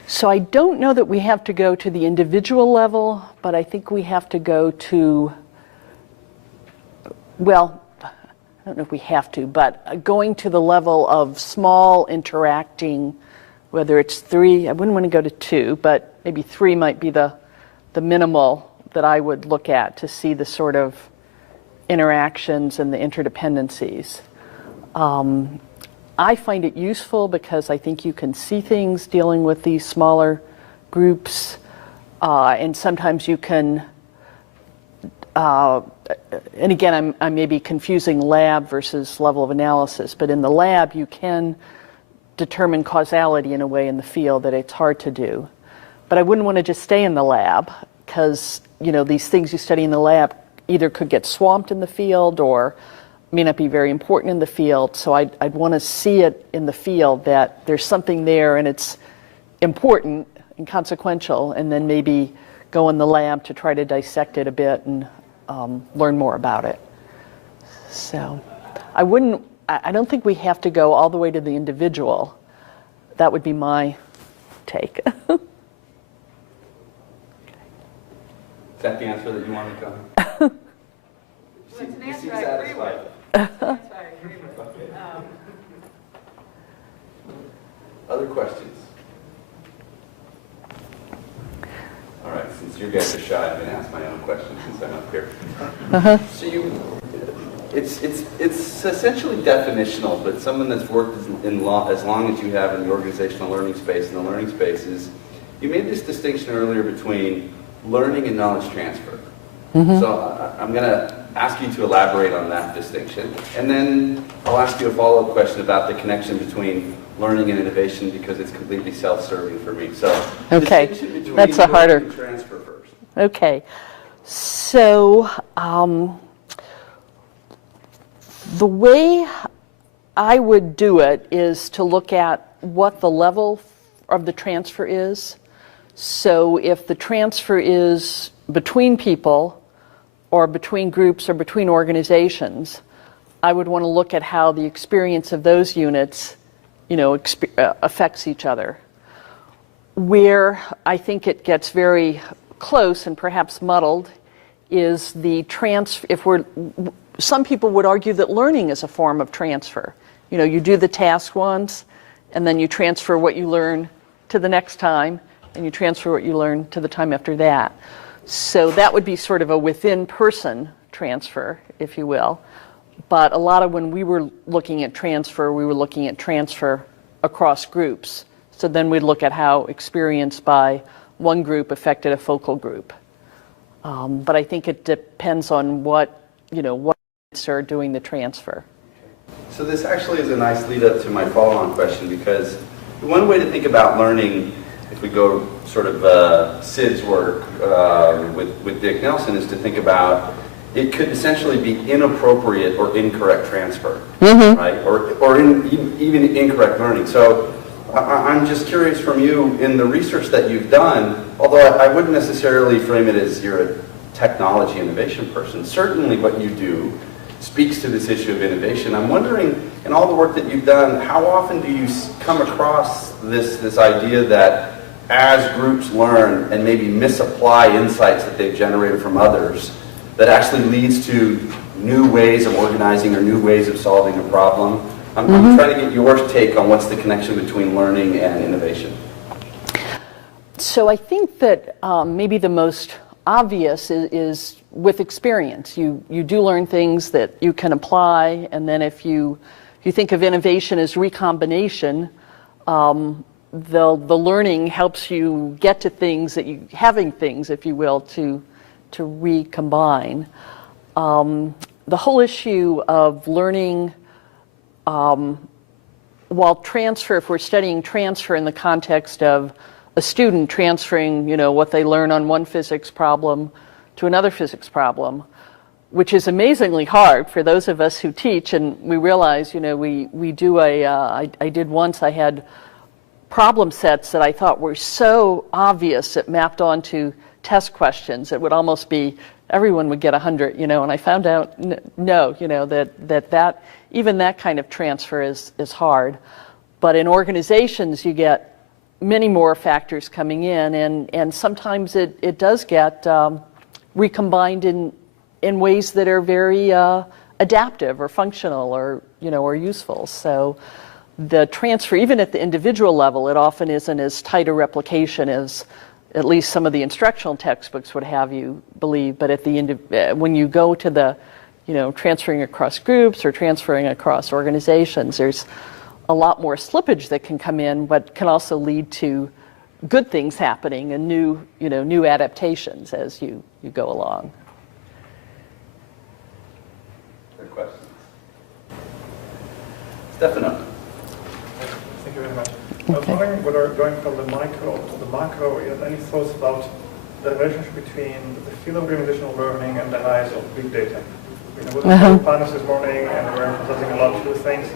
So I don't know that we have to go to the individual level, but I think we have to go to, well, I don't know if we have to, but going to the level of small interacting, whether it's 3, I wouldn't want to go to 2, but maybe 3 might be the minimal that I would look at to see the sort of interactions and the interdependencies. I find it useful because I think you can see things dealing with these smaller groups, and sometimes you can, and again, I'm maybe confusing lab versus level of analysis, but in the lab you can determine causality in a way in the field that it's hard to do. But I wouldn't want to just stay in the lab because, you know, these things you study in the lab either could get swamped in the field or may not be very important in the field. So I'd want to see it in the field that there's something there and it's important and consequential, and then maybe go in the lab to try to dissect it a bit and learn more about it. So I don't think we have to go all the way to the individual. That would be my take. Is that the answer that you wanted to come? Well, it's an answer I agree with. Other questions? All right, since you guys are shy, I'm going to ask my own question since I'm up here. So it's essentially definitional, but someone that's worked as long as you have in the organizational learning space and the learning spaces, you made this distinction earlier between learning and knowledge transfer. So I'm going to ask you to elaborate on that distinction, and then I'll ask you a follow-up question about the connection between learning and innovation because it's completely self-serving for me. So Okay, that's a harder. And transfer first. Okay, so the way I would do it is to look at what the level of the transfer is. So if the transfer is between people or between groups or between organizations, I would want to look at how the experience of those units, affects each other. Where I think it gets very close and perhaps muddled is the transfer. Some people would argue that learning is a form of transfer. You know, you do the task once, and then you transfer what you learn to the next time, and you transfer what you learn to the time after that. So that would be sort of a within-person transfer, if you will. But a lot of when we were looking at transfer, we were looking at transfer across groups. So then we'd look at how experience by one group affected a focal group. But I think it depends on what students are doing the transfer. So this actually is a nice lead up to my follow-on question, because one way to think about learning, if we go sort of Sid's work with Dick Nelson, is to think about it could essentially be inappropriate or incorrect transfer, right? Or even incorrect learning. So I'm just curious from you, in the research that you've done, although I wouldn't necessarily frame it as you're a technology innovation person, certainly what you do speaks to this issue of innovation. I'm wondering, in all the work that you've done, how often do you come across this idea that as groups learn and maybe misapply insights that they've generated from others, that actually leads to new ways of organizing or new ways of solving a problem? I'm trying to get your take on what's the connection between learning and innovation. So I think that maybe the most obvious is with experience. You do learn things that you can apply, and then if you think of innovation as recombination, the learning helps you get to things that having things, if you will, to recombine. The whole issue of learning, while transfer, if we're studying transfer in the context of a student transferring, what they learn on one physics problem to another physics problem, which is amazingly hard for those of us who teach, and we realize, we do I did once, I had problem sets that I thought were so obvious it mapped onto test questions. It would almost be, everyone would get 100, and I found out, no, that even that kind of transfer is hard. But in organizations, you get many more factors coming in, and sometimes it does get recombined in ways that are very adaptive or functional or useful. So the transfer, even at the individual level, it often isn't as tight a replication as at least some of the instructional textbooks would have you believe. But at when you go to the transferring across groups or transferring across organizations, there's a lot more slippage that can come in, but can also lead to good things happening and new adaptations as you go along. Good questions. Stefano. Thank you very much. I was wondering whether going from the micro to the macro, you have any thoughts about the relationship between the field of organizational learning and the rise of big data? With the panels this morning, and we're emphasizing a lot of two things.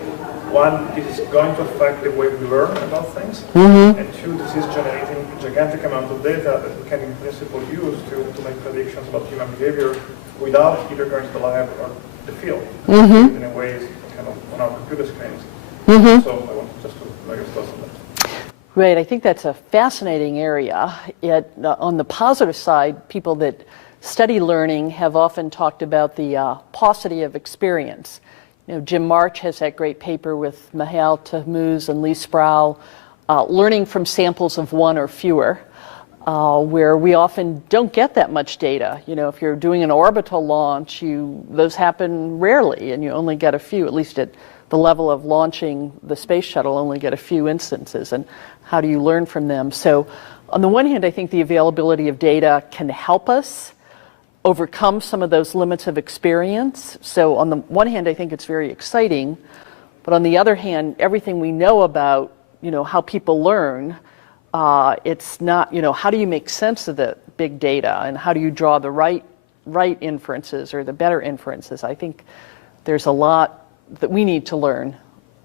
One, this is going to affect the way we learn about things. And two, this is generating a gigantic amount of data that we can in principle use to make predictions about human behavior without either going to the lab or the field. In a way, kind of on our computer screens. So I want just to know your thoughts on that. Right, I think that's a fascinating area. On the positive side, people that study learning have often talked about the paucity of experience. Jim March has that great paper with Mihail Tahmuz and Lee Sproul, learning from samples of one or fewer, where we often don't get that much data. If you're doing an orbital launch, those happen rarely, and you only get a few, at least at the level of launching the space shuttle, only get a few instances. And how do you learn from them? So on the one hand, I think the availability of data can help us overcome some of those limits of experience. So on the one hand, I think it's very exciting, but on the other hand, everything we know about, how people learn, it's not, how do you make sense of the big data, and how do you draw the right inferences or the better inferences? I think there's a lot that we need to learn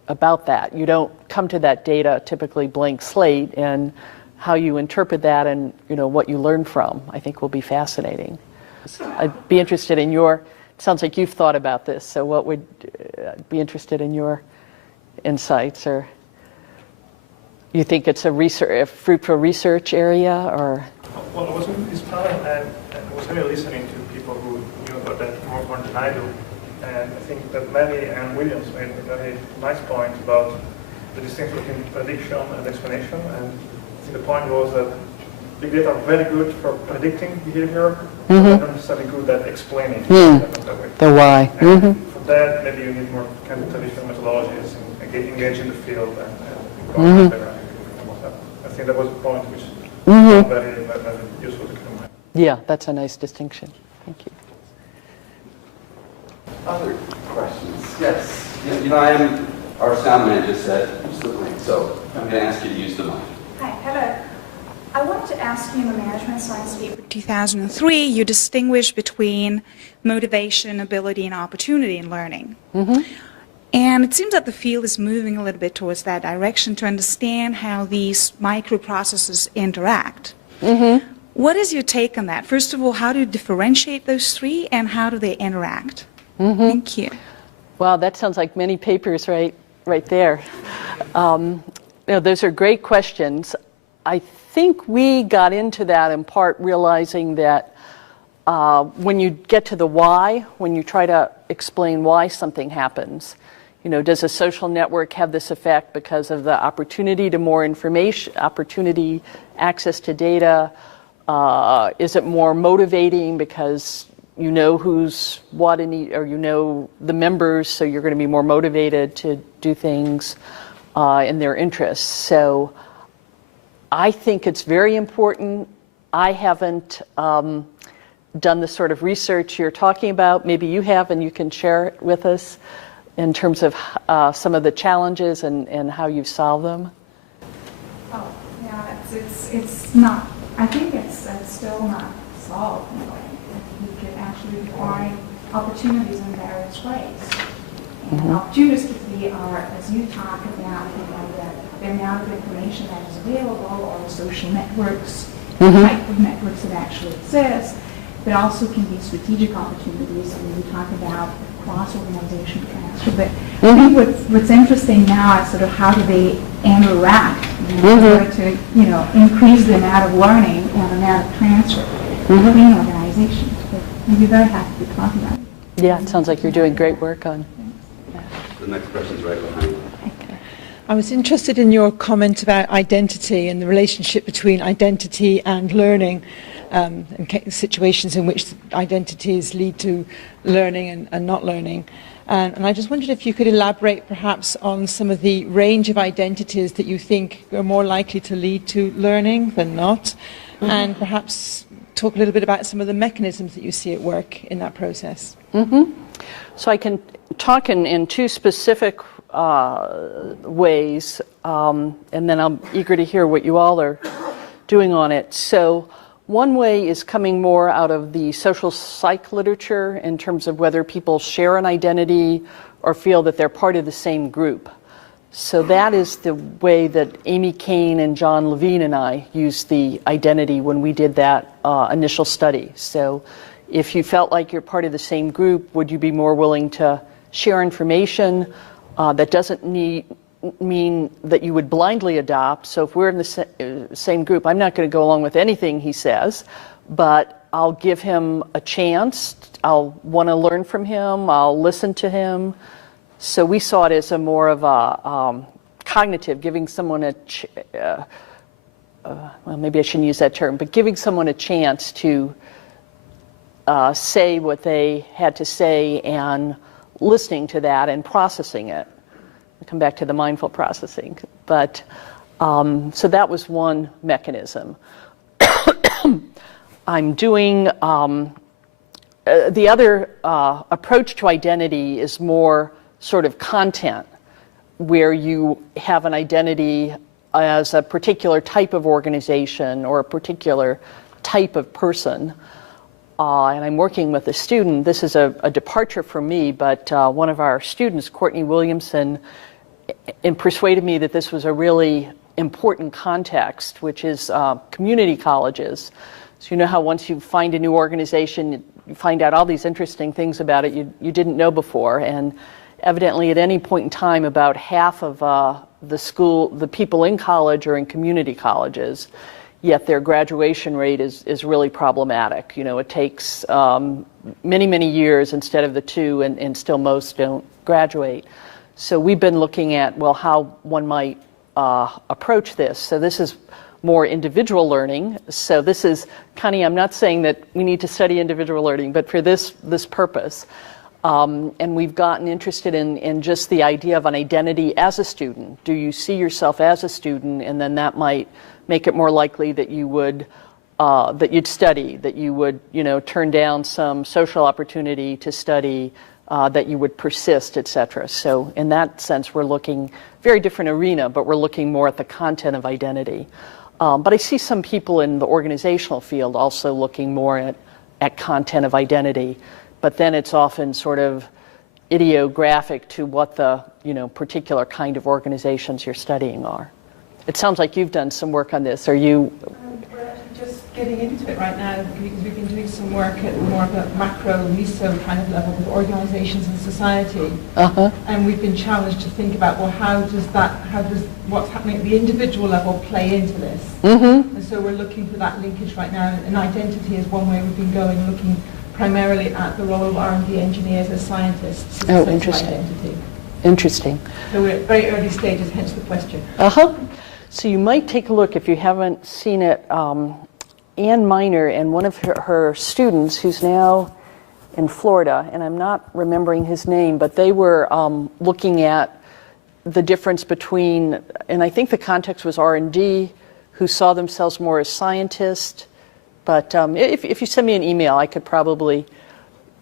about that. You don't come to that data typically blank slate, and how you interpret that and what you learn from, I think, will be fascinating. I'd be interested in it sounds like you've thought about this, so what would be interested in your insights? Or You think it's a fruitful research area, or? Well, I was in this panel and I was really listening to people who knew about that more than I do. And I think that Mary and Williams made a very nice point about the distinction between prediction and explanation. And I think the point was that big data are very good for predicting behavior, but they're not necessarily good at explaining that way. The why. And for that, maybe you need more kind of traditional methodologies and engage in the field and go out there. I think that was a point which was very, very useful to keep in mind. Yeah, that's a nice distinction. Thank you. Other questions? Yes. You know, I am, our sound man just said, use the mic. So I'm going to ask you to use the mic. Hi, hello. I wanted to ask you in the Management Science paper 2003, you distinguish between motivation, ability, and opportunity in learning. And it seems that the field is moving a little bit towards that direction to understand how these microprocesses interact. What is your take on that? First of all, how do you differentiate those three, and how do they interact? Thank you. Wow, that sounds like many papers right there. Those are great questions. I think we got into that in part realizing that when you get to the why, when you try to explain why something happens, does a social network have this effect because of the opportunity to more information, opportunity, access to data? Is it more motivating because you know who's what or you know the members, so you're going to be more motivated to do things in their interests? So I think it's very important. I haven't done the sort of research you're talking about. Maybe you have, and you can share it with us in terms of some of the challenges and how you've solved them. Oh, yeah, it's not, I think it's still not solved in a way. You could actually define opportunities in various ways. And opportunities could be, as you talk about, the amount of information that is available, or social networks, the type of networks that actually exist, but also can be strategic opportunities when we talk about cross-organization transfer. But I think what's interesting now is sort of how do they interact in order to increase the amount of learning and amount of transfer between organizations. But we'd be very happy to talk about it. Yeah, it sounds like you're doing great work on. The next question is right behind you. I was interested in your comment about identity and the relationship between identity and learning, and situations in which identities lead to learning and not learning. And I just wondered if you could elaborate perhaps on some of the range of identities that you think are more likely to lead to learning than not, and perhaps talk a little bit about some of the mechanisms that you see at work in that process. So I can talk in two specific ways, and then I'm eager to hear what you all are doing on it. So one way is coming more out of the social psych literature in terms of whether people share an identity or feel that they're part of the same group. So that is the way that Amy Kane and John Levine and I used the identity when we did that initial study. So if you felt like you're part of the same group, would you be more willing to share information? That doesn't mean that you would blindly adopt. So if we're in the same group, I'm not going to go along with anything he says, but I'll give him a chance. I'll want to learn from him. I'll listen to him. So we saw it as a more of a cognitive, giving someone well, maybe I shouldn't use that term, but giving someone a chance to say what they had to say and listening to that and processing it. I'll come back to the mindful processing. But so that was one mechanism. I'm doing the other approach to identity is more sort of content, where you have an identity as a particular type of organization or a particular type of person. And I'm working with a student. This is a departure for me, but one of our students, Courtney Williamson, persuaded me that this was a really important context, which is community colleges. So you know how once you find a new organization, you find out all these interesting things about it you didn't know before. And evidently at any point in time, about half of the people in college or in community colleges, yet their graduation rate is really problematic. You know, it takes many, many years instead of the 2, and still most don't graduate. So we've been looking at, well, how one might approach this. So this is more individual learning. So this is, Connie, I'm not saying that we need to study individual learning, but for this purpose. And we've gotten interested in just the idea of an identity as a student. Do you see yourself as a student? And then that might make it more likely that you would, that you'd study, that you would, you know, turn down some social opportunity to study, that you would persist, et cetera. So in that sense, we're looking, very different arena, but we're looking more at the content of identity. But I see some people in the organizational field also looking more at content of identity. But then it's often sort of idiographic to what the, you know, particular kind of organizations you're studying are. It sounds like you've done some work on this. Are you? We're actually just getting into it right now because we've been doing some work at more of a macro, meso kind of level with organizations and society. And we've been challenged to think about, well, how does what's happening at the individual level play into this? And so we're looking for that linkage right now. And identity is one way we've been going, looking primarily at the role of R&D engineers as scientists. Oh, interesting. Identity. Interesting. So we're at very early stages, hence the question. So you might take a look, if you haven't seen it, Ann Miner and one of her students, who's now in Florida, and I'm not remembering his name, but they were looking at the difference between, and I think the context was R&D, who saw themselves more as scientists. But if you send me an email, I could probably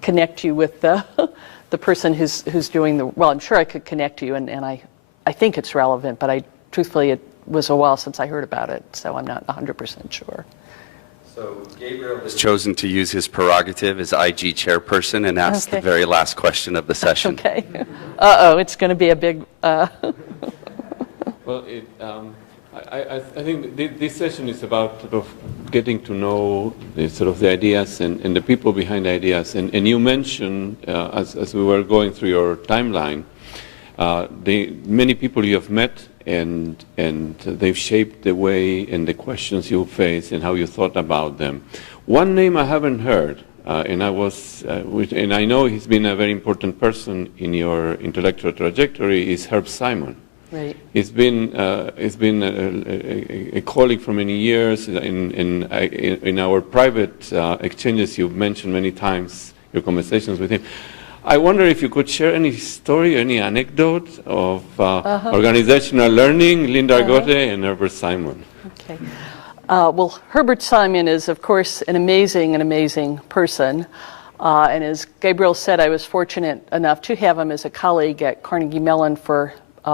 connect you with the person who's doing the, well, I'm sure I could connect you, and I think it's relevant, but truthfully, it was a while since I heard about it, so I'm not 100% sure. So Gabriel has chosen to use his prerogative as IG chairperson and ask the very last question of the session. Okay. Uh-oh, it's going to be a big... Well, I think this session is about sort of getting to know the ideas and the people behind the ideas. And you mentioned, as we were going through your timeline, the many people you have met, and they've shaped the way and the questions you face and how you thought about them. One name I haven't heard, and I know he's been a very important person in your intellectual trajectory, is Herb Simon. Right. He's been a colleague for many years. In our private exchanges, you've mentioned many times your conversations with him. I wonder if you could share any story, any anecdote of organizational learning, Linda Argote and Herbert Simon. Okay. Well, Herbert Simon is, of course, an amazing person. And as Gabriel said, I was fortunate enough to have him as a colleague at Carnegie Mellon for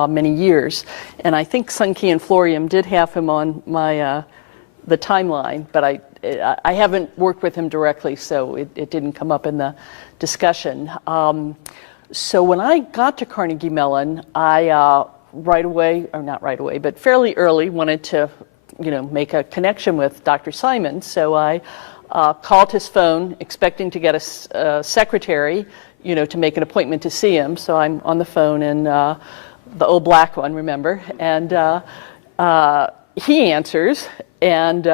many years. And I think Sunkee and Florian did have him on the timeline, but I haven't worked with him directly, so it didn't come up in the discussion. So when I got to Carnegie Mellon, I right away, or not right away, but fairly early, wanted to, make a connection with Dr. Simon. So I called his phone, expecting to get a secretary, to make an appointment to see him. So I'm on the phone, and the old black one, remember? And he answers, and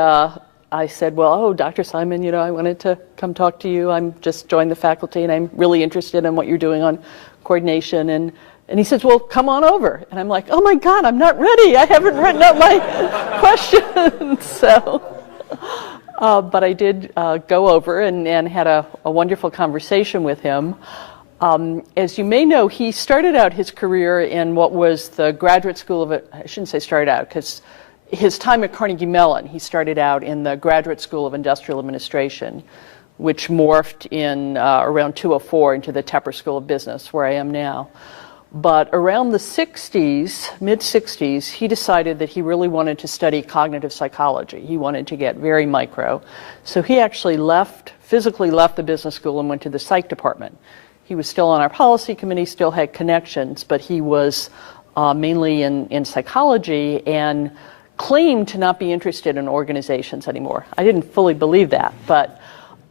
I said, well, Dr. Simon, I wanted to come talk to you. I'm just joined the faculty, and I'm really interested in what you're doing on coordination. And he says, well, come on over. And I'm like, oh, my God, I'm not ready. I haven't written up my questions. So, but I did go over and had a wonderful conversation with him. As you may know, he started out his career in what was the graduate school of, I shouldn't say started out, because his time at Carnegie Mellon, he started out in the Graduate School of Industrial Administration, which morphed in around 2004 into the Tepper School of Business, where I am now. But around the 60s, mid-60s, he decided that he really wanted to study cognitive psychology. He wanted to get very micro. So he actually physically left the business school and went to the psych department. He was still on our policy committee, still had connections, but he was mainly in psychology and claimed to not be interested in organizations anymore. I didn't fully believe that, but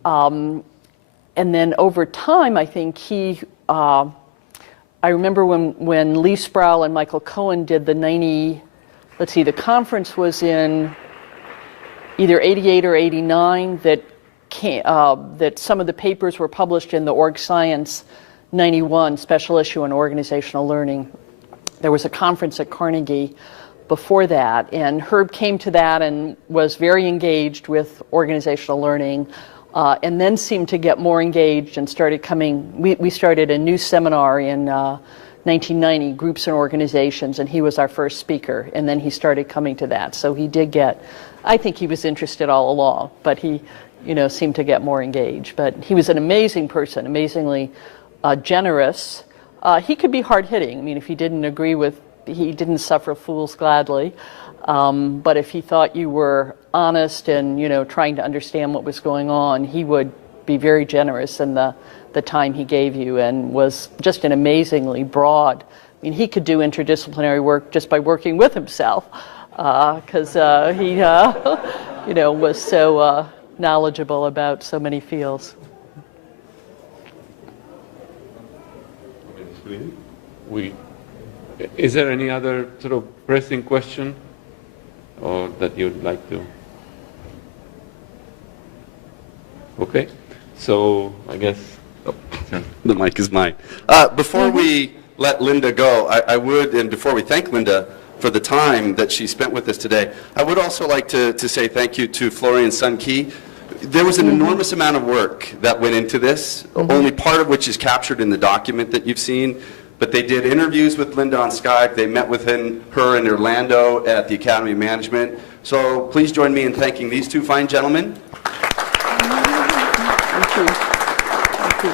and then over time, I think he I remember when Lee Sproul and Michael Cohen did the the conference was in either 88 or 89 that some of the papers were published in the Org Science 91 special issue on organizational learning. There was a conference at Carnegie before that, and Herb came to that and was very engaged with organizational learning, and then seemed to get more engaged and started coming. We started a new seminar in 1990, Groups and Organizations, and he was our first speaker, and then he started coming to that. So he did get, I think he was interested all along, but he seemed to get more engaged. But he was an amazing person, amazingly generous. He could be hard-hitting. I mean, if he didn't agree with, he didn't suffer fools gladly. But if he thought you were honest and, trying to understand what was going on, he would be very generous in the time he gave you, and was just an amazingly broad. I mean, he could do interdisciplinary work just by working with himself, because he, was so knowledgeable about so many fields. Is there any other sort of pressing question, or that you'd like to? Okay, so I guess the mic is mine. Before we let Linda go, I would, and before we thank Linda for the time that she spent with us today, I would also like to say thank you to Florian Sunkee. There was an enormous amount of work that went into this, only part of which is captured in the document that you've seen. But they did interviews with Linda on Skype. They met with her in Orlando at the Academy of Management. So please join me in thanking these two fine gentlemen. Thank you. Thank you.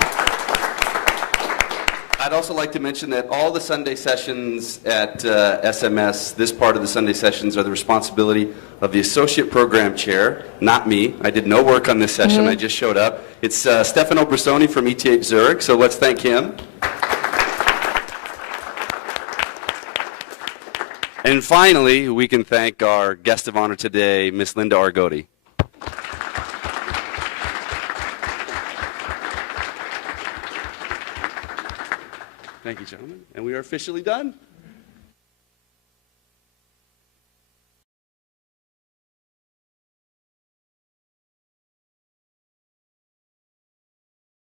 I'd also like to mention that all the Sunday sessions at SMS, this part of the Sunday sessions, are the responsibility of the Associate Program Chair, not me. I did no work on this session. I just showed up. It's Stefano Brissoni from ETH Zurich, so let's thank him. And finally, we can thank our guest of honor today, Miss Linda Argote. Thank you, gentlemen. And we are officially done.